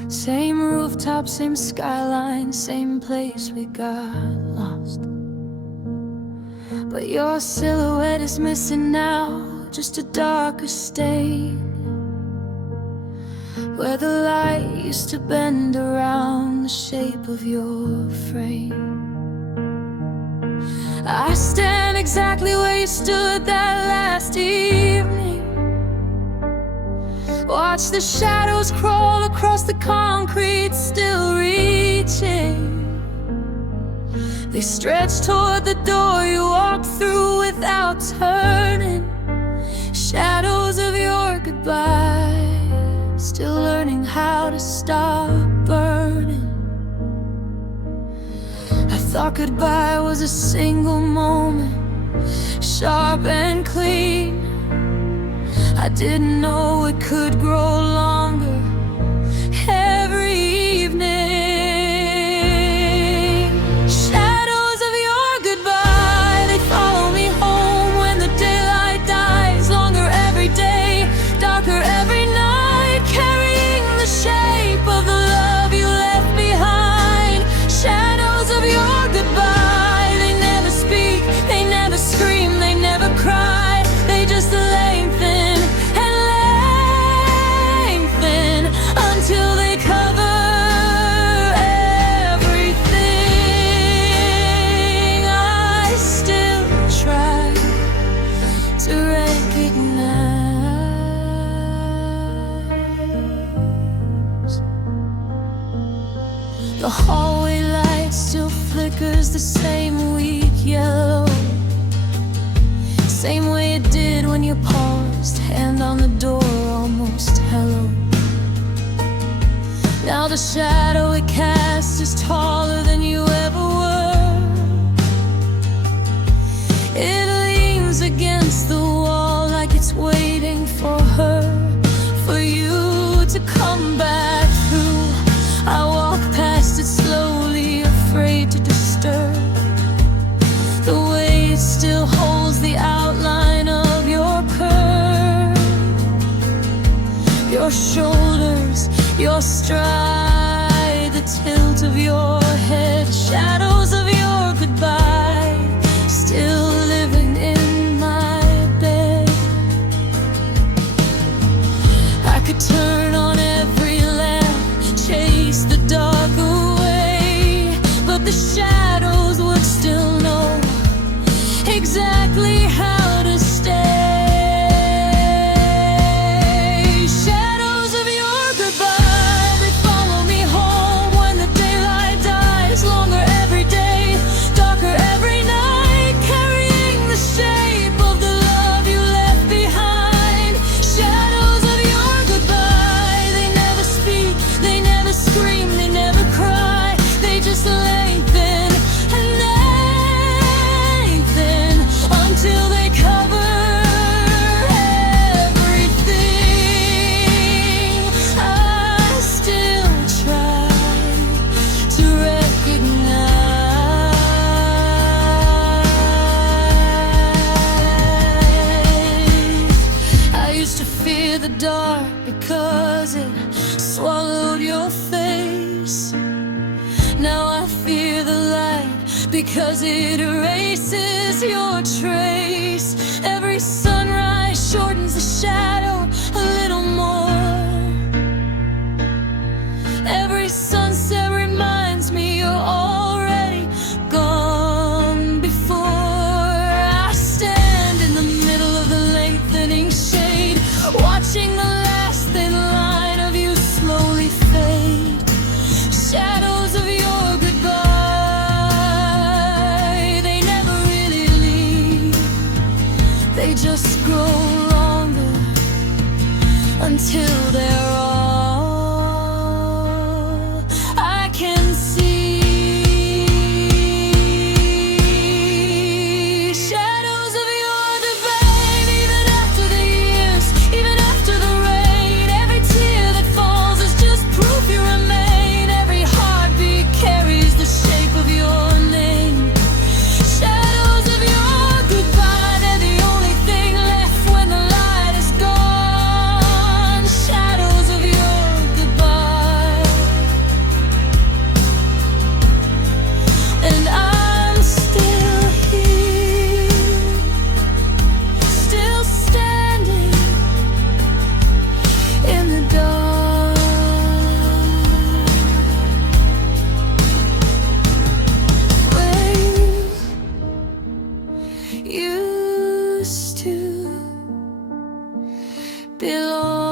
Same rooftop, same skyline, same place we got lost. But your silhouette is missing now, just a darker stain, where the light used to bend around the shape of your frame. I stand exactly where you stood that last evening. Watch the shadows crawl across the concrete, still reaching. They stretch toward the door you walked through without turning. Shadows of your goodbye, still learning how to stop burning. I thought goodbye was a single moment, sharp and clean. I didn't know it could grow longer every evening. Shadows of your goodbye, they follow me home when the daylight dies. Longer every day, darker every night, carrying the shape of the love you left behind. Shadows of your goodbye, they never speak, they never scream, they never cry. They just lengthen and lengthen until they cover everything. I still try to recognize. The hallway light still flickers the same weak yellow, same way it did when you paused, hand on the door, almost hello. Now the shadow it casts is taller than you ever were. It leans against the wall like it's waiting for her, for you to come back through. I walk past it slowly, afraid to disturb. The way it still holds the outline of your curve, your shoulders, your stride, the tilt of your head. Shadows of your goodbye, still living in my bed. I could turn on every exactly how to stay. Shadows of your goodbye, they follow me home when the daylight dies. Longer every day, darker every night, carrying the shape of the love you left behind. Shadows of your goodbye, they never speak, they never scream, they never cry, they just lengthen and lengthen until they cover everything. I still try to recognize. I used to fear the dark because it swallowed your face. Now I fear the light because it erases your trace. Every sunrise shortens the shadow a little more. Every sunset reminds me you're already gone before. I stand in the middle of the lengthening shade, watching the last thin line of you slowly fade. Shadows of your goodbye, they never really leave. They just grow longer until they're all I can see. Shadows of your goodbye, even after the years, even after the rain. Every tear that falls is just proof you remain. Every heartbeat carries the shape of your name. Shadows of your goodbye, they're the only thing left when the light is gone. Shadows of your goodbye, and I'm still here, still standing in the dark. Where you used to belong.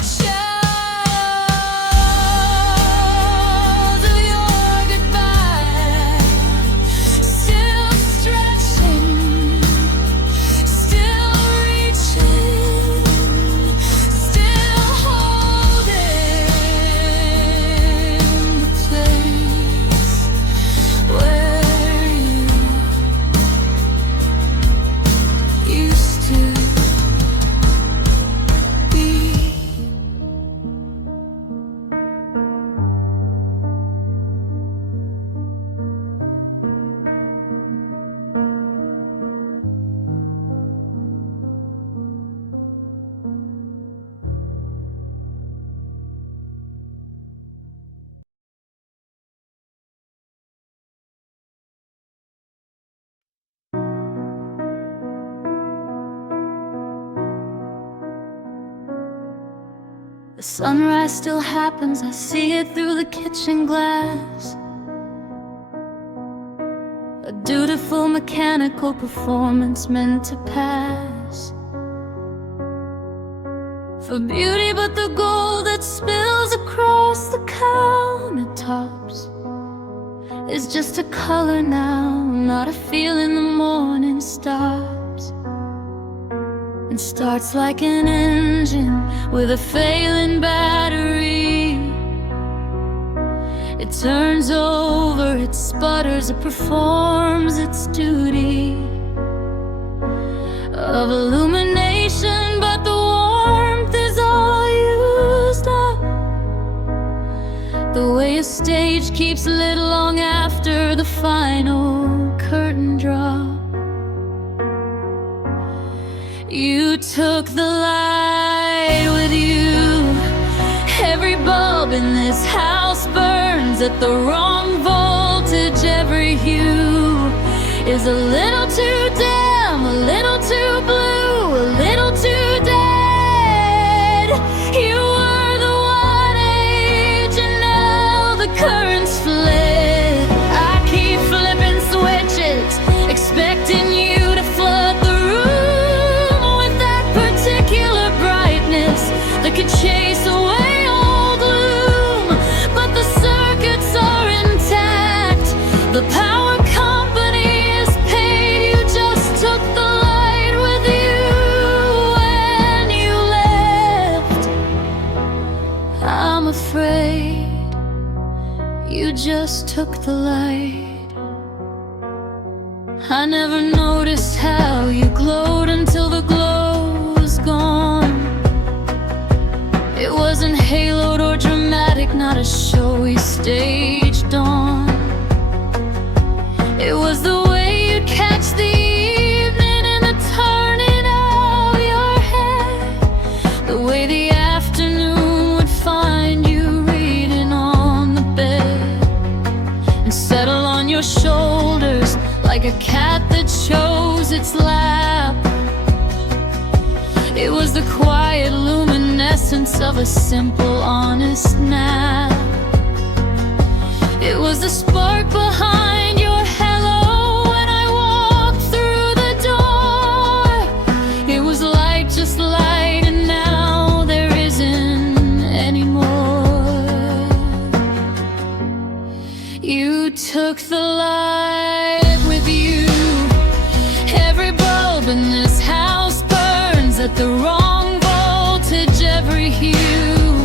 Shadows of your goodbye, still stretching, still reaching, still holding the place where you used to be. The sunrise still happens, I see it through the kitchen glass. A dutiful mechanical performance meant to pass for beauty, but the gold that spills across the countertops is just a color now, not a feeling. The morning stops and starts like an engine with a failing battery. It turns over, it sputters, it performs its duty of illumination, but the warmth is all used up. The way a stage keeps lit long after the final curtain drop. You took the light with you. Every bulb in this house burns at the wrong voltage. Every hue is a little too dim, a little too blue, a little too dead. You were the one age and now the current's fled. The power company is paid. You just took the light with you when you left. I'm afraid you just took the light. I never noticed how you glowed until the glow was gone. It wasn't haloed or dramatic, not a showy staged on. It was the way you'd catch the evening and the turning of your head, the way the afternoon would find you reading on the bed and settle on your shoulders like a cat that chose its lap. It was the quiet luminescence of a simple, honest nap. It was the spark behind your hello when I walked through the door. It was light, just light, and now there isn't anymore. You took the light with you. Every bulb in this house burns at the wrong voltage. Every hue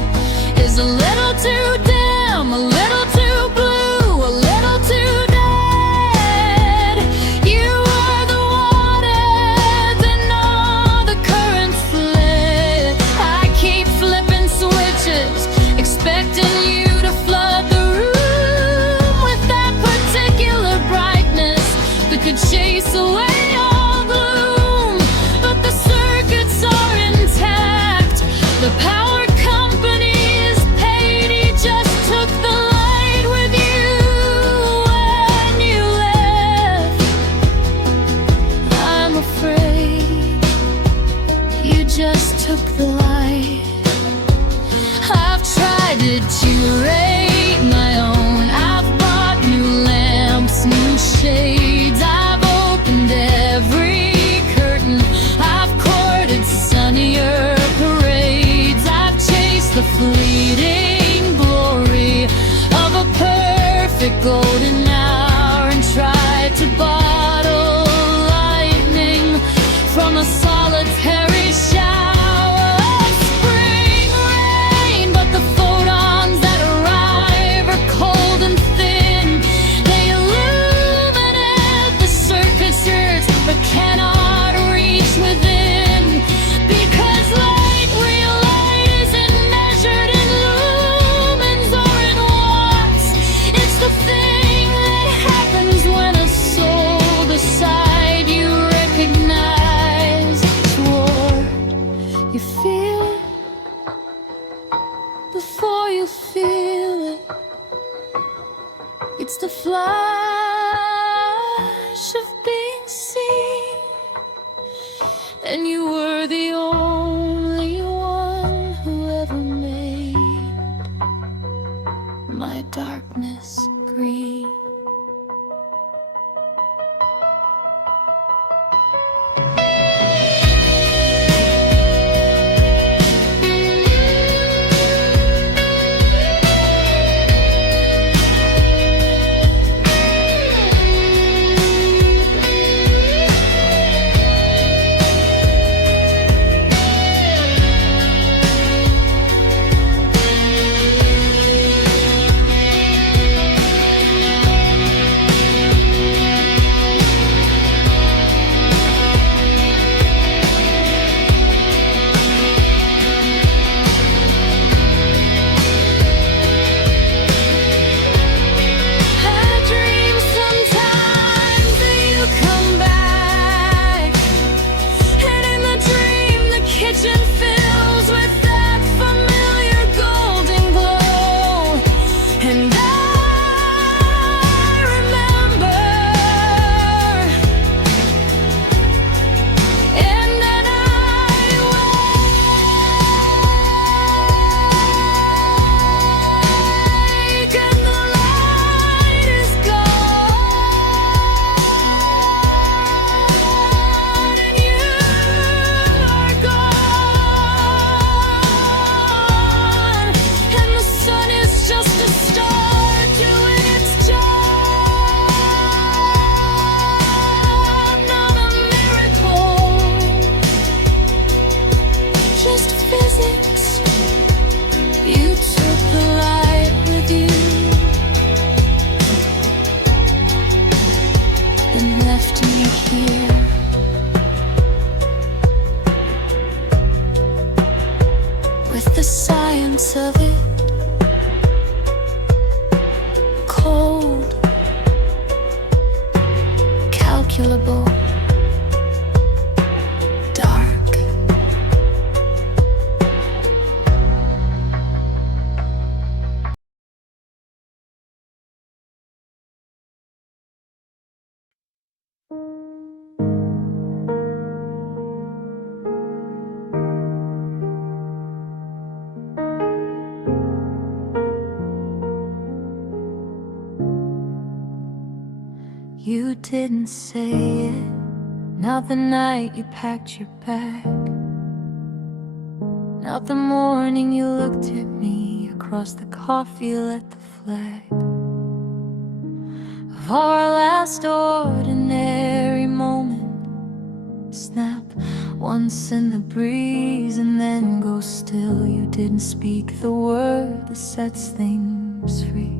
is a little too dim, a little too blue, a little too dead. You were the water, then all the currents fled. I keep flipping switches, expecting you to flood the room with that particular brightness that could chase away all gloom. But the circuits are intact. The power company is paid. He just took the light with you when you left. I'm afraid you just took the light. I've tried to curate my own. I've bought new lamps, new shades. I've opened every curtain. I've courted sunnier parades. I've chased the fleeting glory of a perfect golden hour and tried to bottle lightning from a solitary shower of spring rain. But the photons that arrive are cold and thin. They illuminate the circuitous but cannot reach within. Because light, real light, isn't measured in lumens or in watts. It's the thing that happens when a soul beside you recognize toward. You feel it before you feel it. It's the flash of being seen, and you were the only one who ever made my darkness green. left me here. With the science of it, cold, calculable, dark. You didn't say it, not the night you packed your bag, not the morning you looked at me across the coffee, lit the flag of our last ordinary moment. Snap once in the breeze and then go still. You didn't speak the word that sets things free,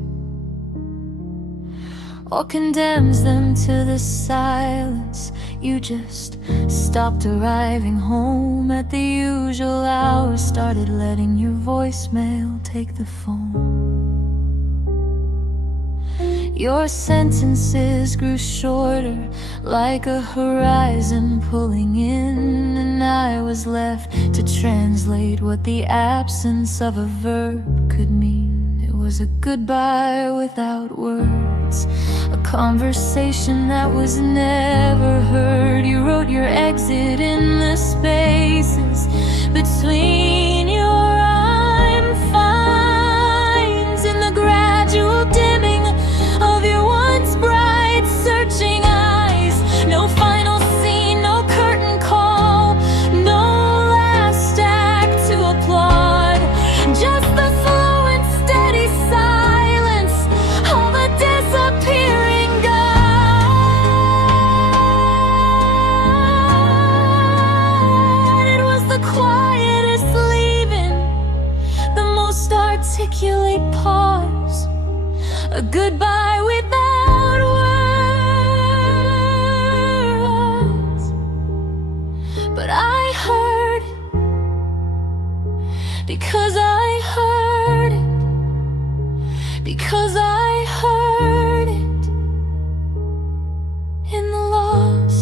or condemns them to the silence. You just stopped arriving home at the usual hour, started letting your voicemail take the phone. Your sentences grew shorter, like a horizon pulling in, and I was left to translate what the absence of a verb could mean. It was a goodbye without words, a conversation that was never heard. You wrote your exit in the spaces between your I'm fines, in the gradual dimming of your once bright searching eyes. No final scene, no curtain call, no last act to applaud, just the slow and steady silence of a disappearing God. It was the quietest leaving, the most articulate pause, a goodbye without words. But I heard it, because I heard it, because I heard it in the loss.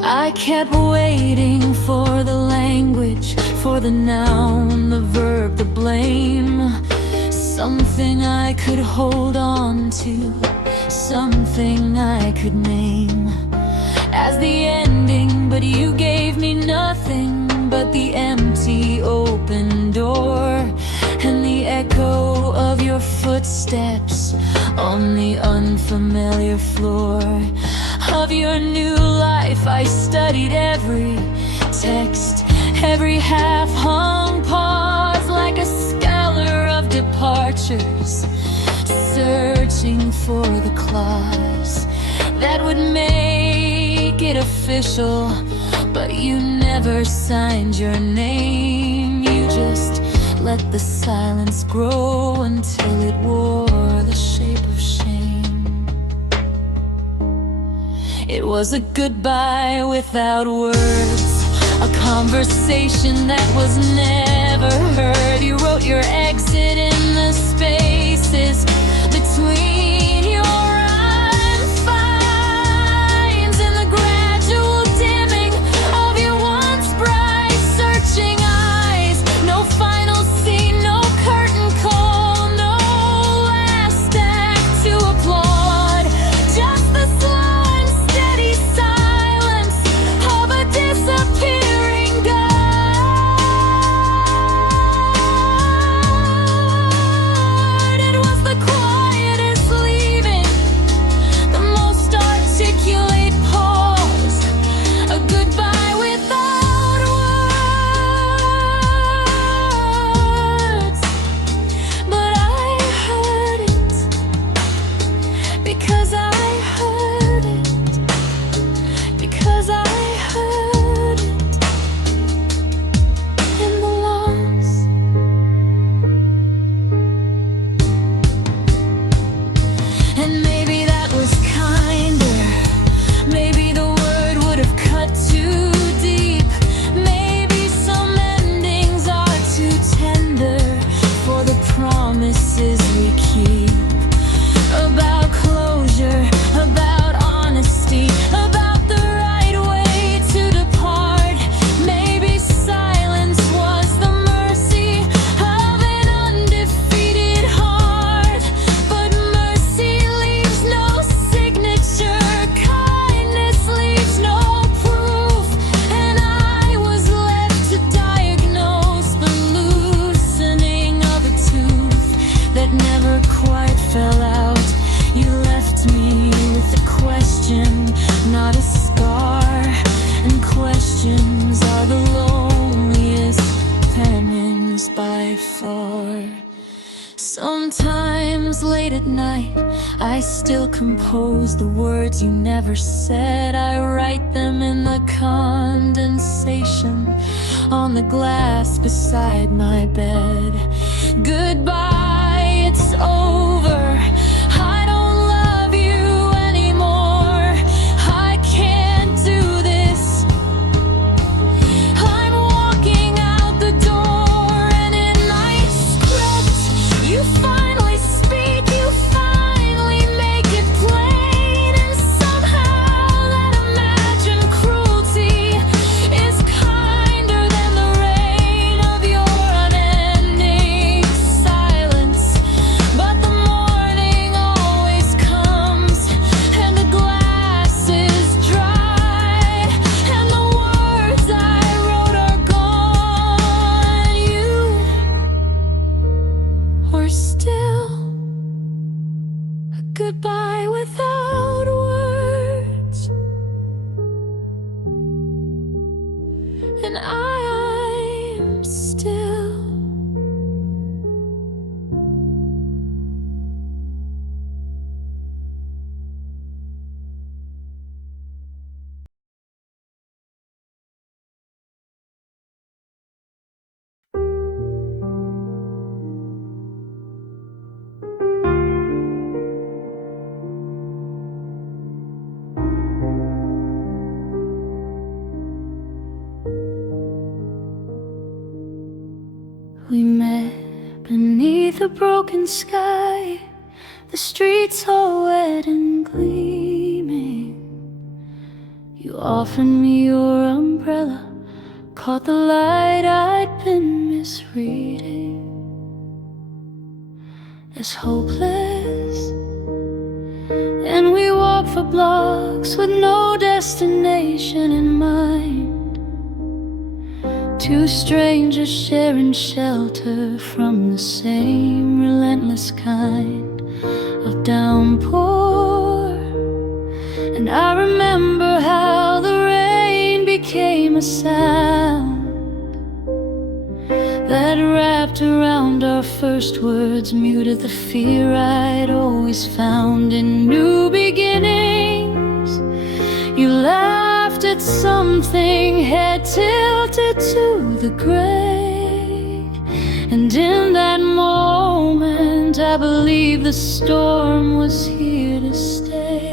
I kept waiting for the language, for the noun, the verb, the blame, something I could hold on to, something I could name as the ending. But you gave me nothing but the empty open door and the echo of your footsteps on the unfamiliar floor of your new life. I studied every text, every half-hung pause, like a scholar of departures, searching for the clause that would make it official. But you never signed your name, you just let the silence grow until it wore the shape of shame. It was a goodbye without words, a conversation that was never heard. You wrote your exit in the spaces between your I'm fines, in the gradual dimming of your once bright searching eyes. No final scene, no curtain call, no last act to applaud, just the slow and steady silence of a disappearing God. promises we keep, about closure, about honesty, about the right way to depart. Maybe silence was the mercy of an undefeated heart, but mercy leaves no signature, kindness leaves no proof, and I was left to diagnose the loosening of a tooth that never quite fell out. You left me with a question, not a scar, and questions are the loneliest penance by far. Sometimes late at night, I still compose the words you never said. I write them in the condensation on the glass beside my bed. Goodbye, it's over. I don't love you anymore. I can't do this. I'm walking out the door, and in my script, you finally speak, you finally make it plain, and somehow that imagined cruelty is kinder than the rain of your unending silence. But the morning always comes, and the glass is dried, and the words I wrote are gone. You were still a goodbye without words, and I'm still. We met beneath a broken sky, the streets all wet and gleaming. You offered me your umbrella, caught the light I'd been misreading as hopeless, and we walked for blocks with no destination in mind. Two strangers sharing shelter from the same relentless kind of downpour. And I remember how the rain became a sound that wrapped around our first words, muted the fear I'd always found in new beginnings. You laughed at something, head tilted to the gray, and in that moment I believed the storm was here to stay.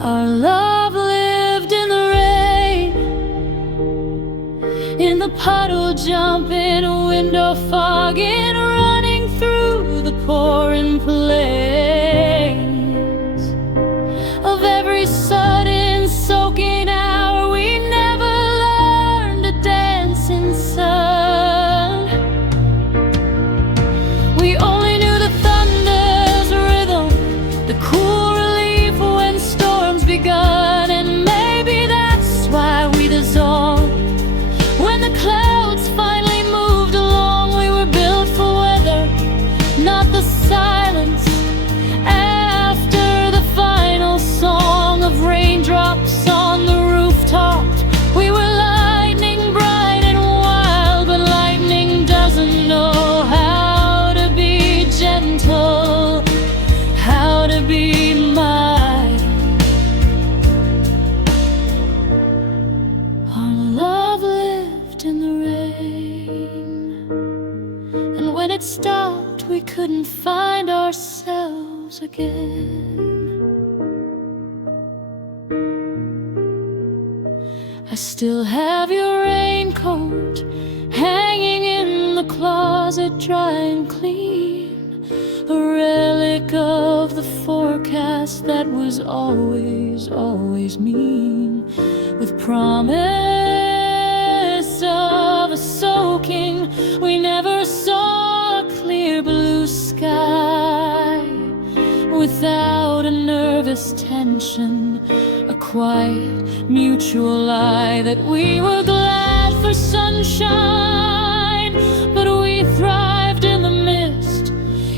Our love lived in the rain, in the puddle, jumping, window fogging, running through the pouring plains of every sudden soaking hour. We never learned to dance in sun. We only knew the thunder's rhythm, the cool relief when storms begun, and maybe that's why we dissolved. When the clouds finally moved along, we were built for weather, not the silence. After the final song of raindrops on the rooftop, we were lightning bright and wild, but lightning doesn't know how to be gentle, how to be mild. Our love lived in the rain, and when it stopped, we couldn't find ourselves again. I still have your raincoat hanging in the closet. closet dry and clean, a relic of the forecast that was always, always mean, with promise of a soaking. We never saw a clear blue sky without a nervous tension, a quiet mutual lie that we were glad for sunshine, but we thrived in the mist,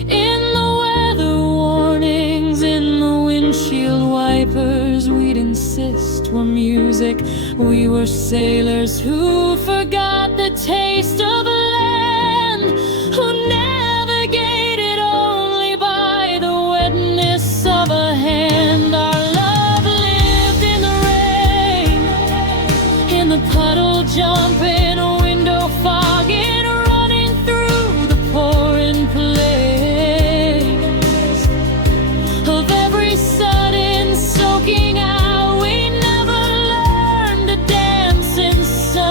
in the weather warnings, in the windshield wipers we'd insist were music. We were sailors who forgot the taste of land, who navigated only by the wetness of a hand. Our love lived in the rain, in the puddle jumping, window fogging, running through the pouring plains of every sudden soaking out. We never learned to dance in sun.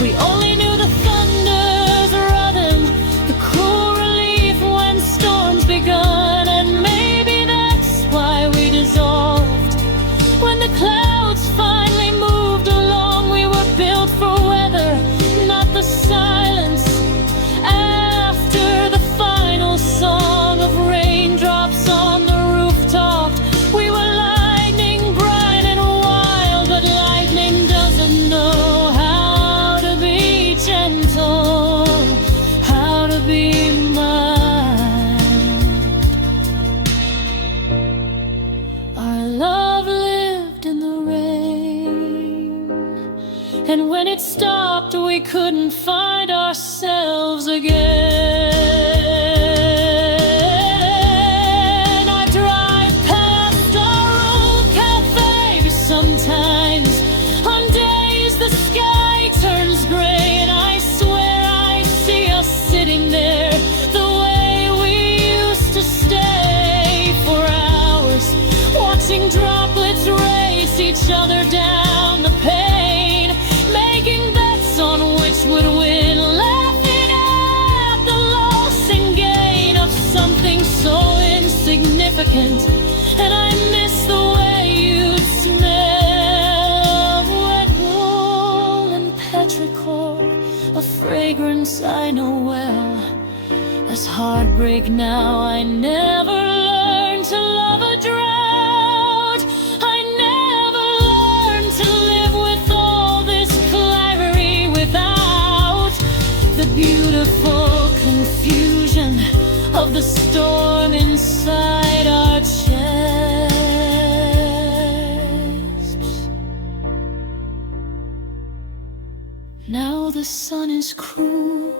We only knew the thunder's rhythm, the cool relief when storms begun, and maybe that's why we dissolved when the clouds finally moved along. We were built for weather, not the silence. After the final song of raindrops on the rooftop, we were lightning bright and wild, but lightning doesn't know how to be gentle, how to be mild. Our love lived in the rain, and when it stopped, we couldn't find ourselves again. I drive past our old cafe sometimes, on days the sky turns gray, and I swear I see us sitting there the way we used to stay for hours, watching droplets race each other down the pane, making bets on which would win, laughing at the loss and gain of something so insignificant. And I miss the way you'd smell of wet wool and petrichor, a fragrance I know well. As heartbreak now, I never learned to love a drought. I never learned to live with all this clarity, without the beautiful confusion of the storm inside our chests. Now the sun is cruel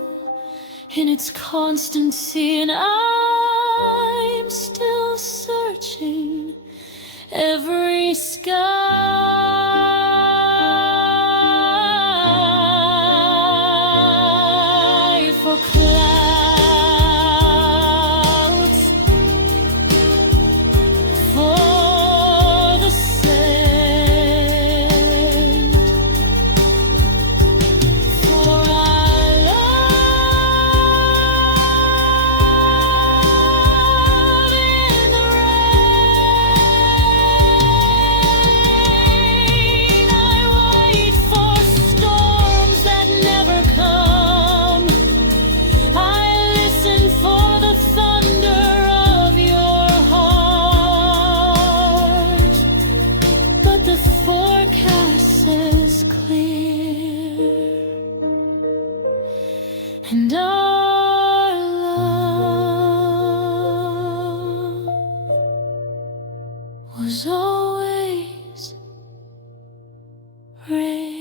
in its constancy, and I'm still searching every sky for clouds, for the sand, for our love in the rain. I wait for storms that never come. I listen for the thunder of your heart, but the forecast says clear, and our love was always rain.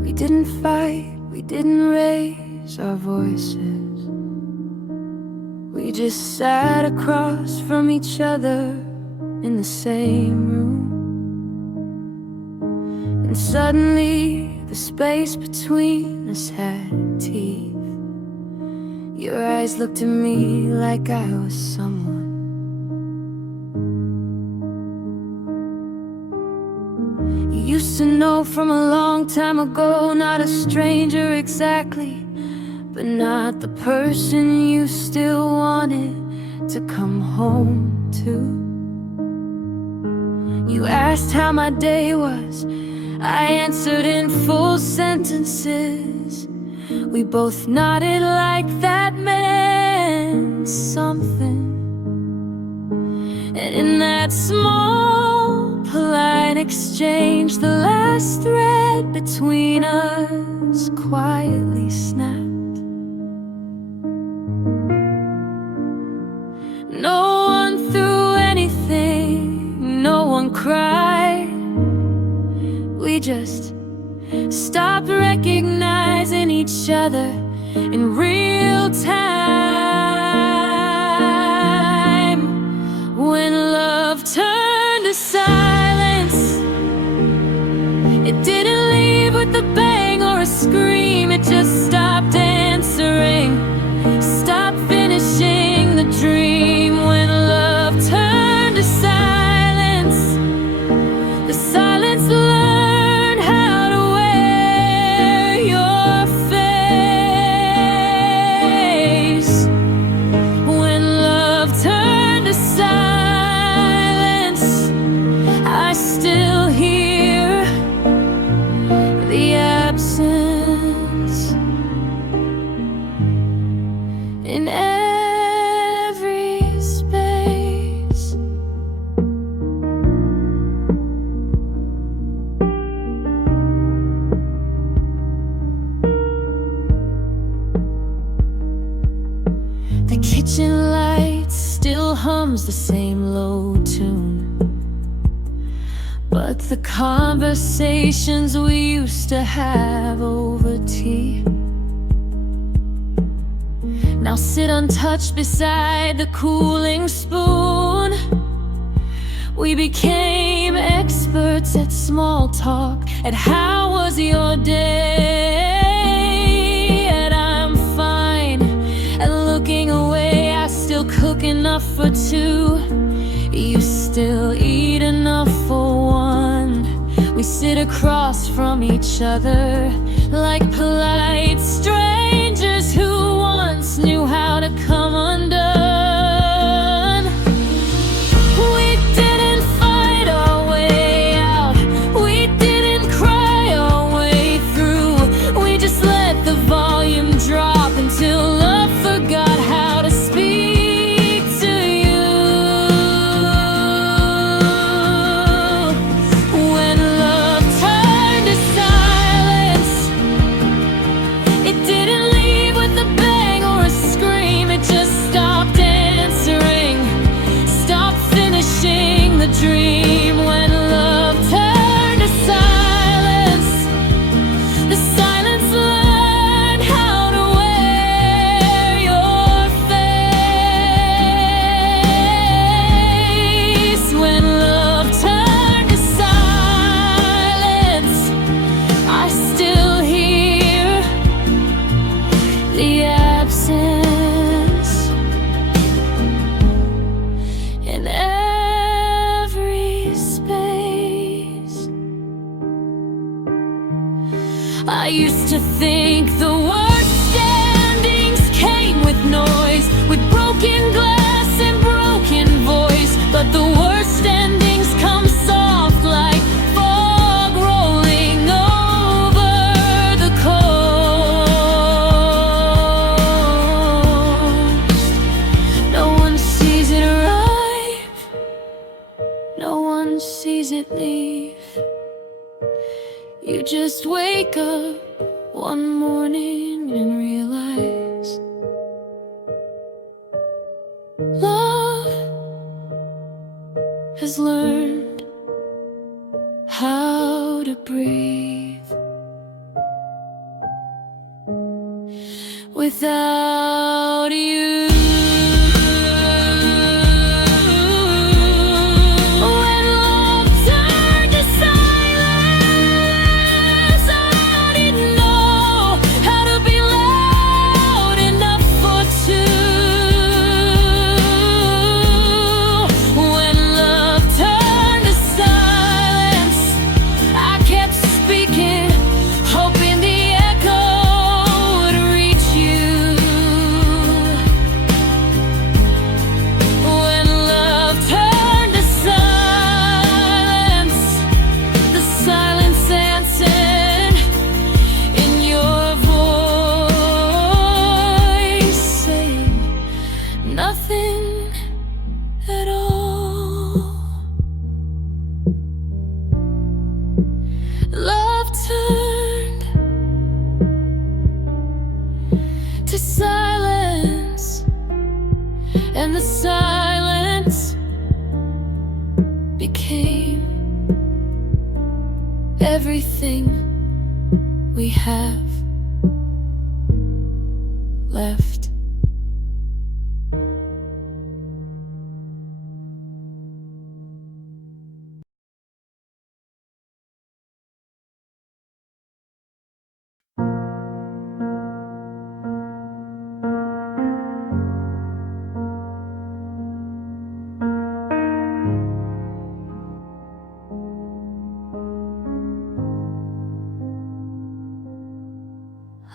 We didn't fight, we didn't raise our voices. We We just sat across from each other in the same room, and suddenly the space between us had teeth. Your eyes looked at me like I was someone. You used to know from a long time ago, not a stranger exactly, but not the person you still wanted to come home to. You asked how my day was, I answered in full sentences. We both nodded like that meant something. And in that small, polite exchange, the last thread between us quietly snapped. No one threw anything, no one cried. We just stopped recognizing each other in real time. When love turned to silence, it didn't leave with a bang or a scream. It just stopped answering, stopped finishing the dream. When love turned to silence, the silence learned how to wear your face. When love turned to silence, I still hear the absence in every space. The kitchen light still hums the same low tune, but the conversations we used to have over tea now sit untouched beside the cooling spoon. We became experts at small talk, at how was your day, and I'm fine. And looking away, I still cook enough for two, you still eat enough for one. We sit across from each other like polite strangers who once knew how to come undone. We didn't fight our way out, we didn't cry our way through. We just let the volume drop until love forgot how to speak to you. When love turned to silence, it didn't leave with a bang or a scream. It just stopped answering, stopped finishing the dream. When love turned to silence, the silence learned how to wear your face. When love turned to silence, I still hear the absence in every space. I used to think the worst endings came with noise, with broken glass and broken voice. But the worst endings come soft like fog rolling over the coast. No one sees it arrive, no one sees it leave. You just wake up one morning and realize love has learned how to breathe without you. nothing at all. Love turned to silence, and the silence became everything we have left.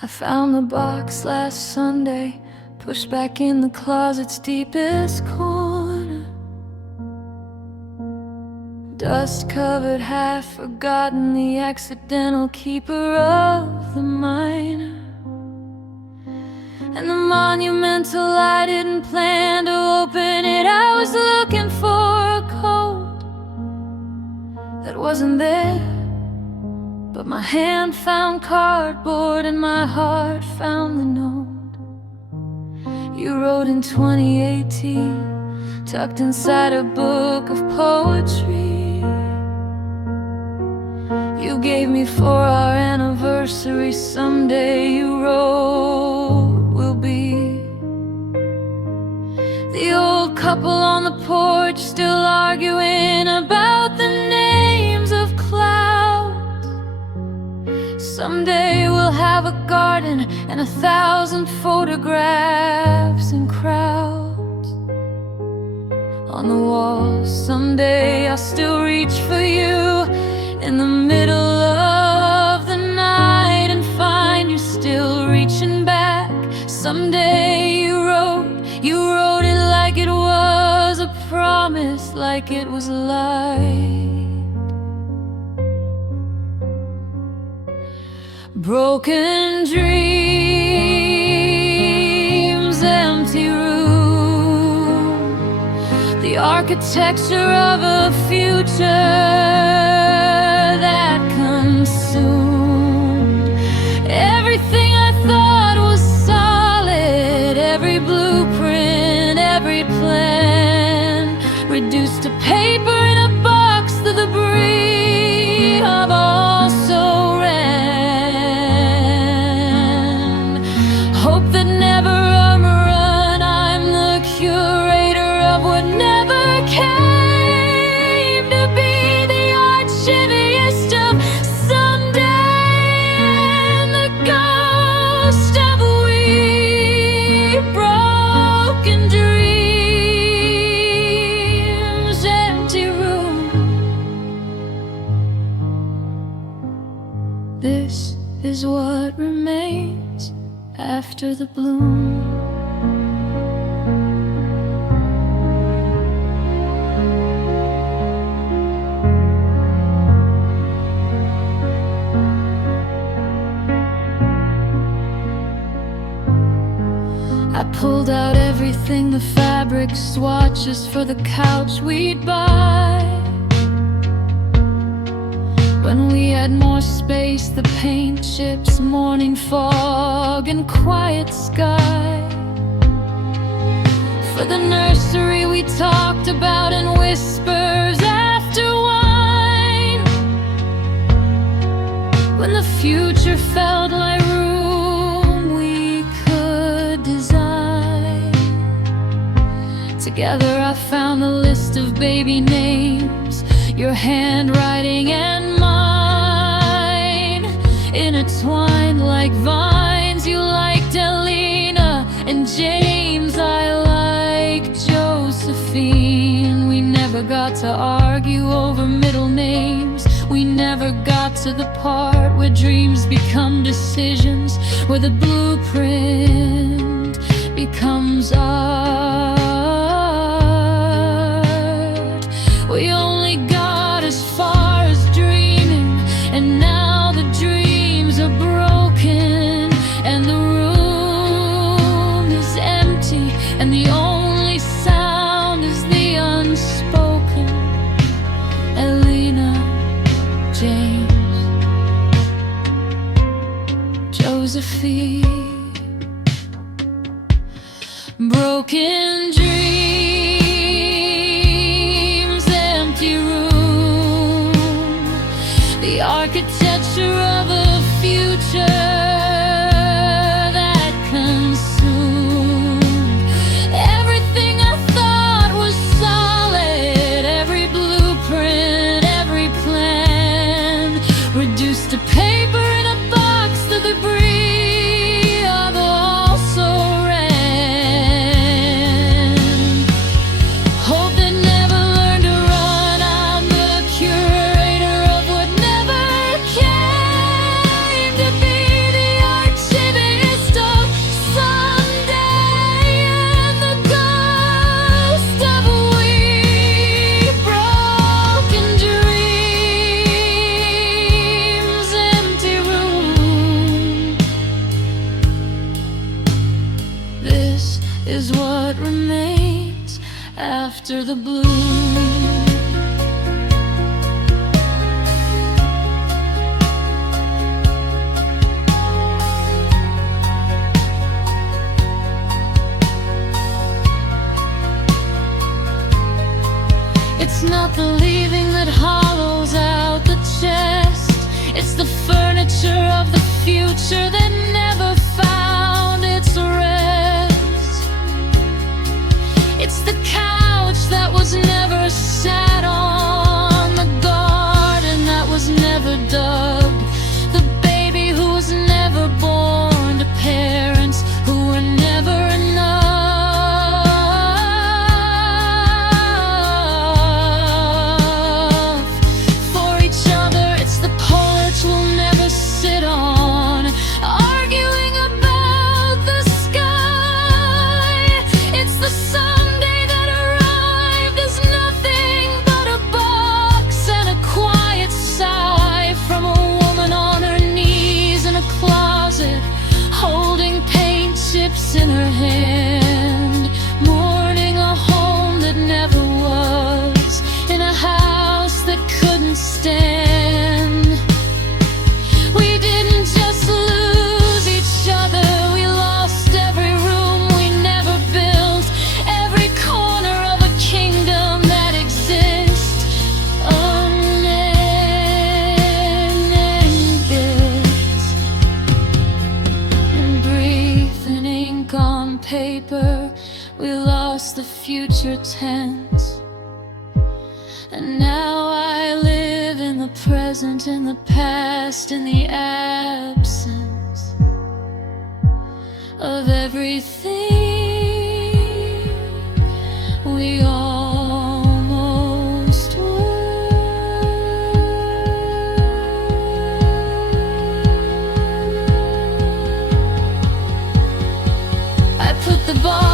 I found the box last Sunday, pushed back in the closet's deepest corner. Dust covered, half forgotten, the accidental keeper of the minor. And the monumental, I didn't plan to open it. I was looking for a code that wasn't there, but my hand found cardboard and my heart found the note you wrote in 2018, tucked inside a book of poetry you gave me for our anniversary. Someday, you wrote, we'll be the old couple on the porch, still arguing about the names of clouds. Someday we'll have a garden and 1,000 photographs and crowds on the walls. Someday I'll still reach for you in the middle of the night and find you still reaching back. Someday you wrote it like it was a promise, like it was light. Broken dreams, empty room, the architecture of a future that consumed everything I thought was solid, every blueprint, every plan, reduced to paper in a box, the debris of all so ran. Hope that never run, I'm the curator of what never came to be, the archivist of someday, and the ghost of we broken dreams, empty room. This is what remains after the bloom. I pulled out everything, the fabric swatches for the couch we'd buy when we had more space, the paint chips, morning fog, and quiet sky. For the nursery we talked about in whispers after wine, when the future felt like room we could design. Together I found a list of baby names, your handwriting and mine, intertwined like vines. You liked Elena and James, I liked Josephine. We never got to argue over middle names. We never got to the part where dreams become decisions, where the blueprint becomes art. We only got as far as dreaming, and now the dreams are broken, and the room is empty, and the only after the bloom. It's not the leaving that hollows out the chest. It's the furniture of the future that never found its rest. It's the couch that was never sat on, the garden that was never dug, the baby who was never born to parents who were never enough. In her hand, mourning a home that never was, in a house that couldn't stand. We didn't just lose each other, we lost every room we never built, every corner of a kingdom that exists uninhabited. And breathe in ink on paper, we lost the future tense. And now I live in the present, in the past, in the absence of everything we almost were. I put the bar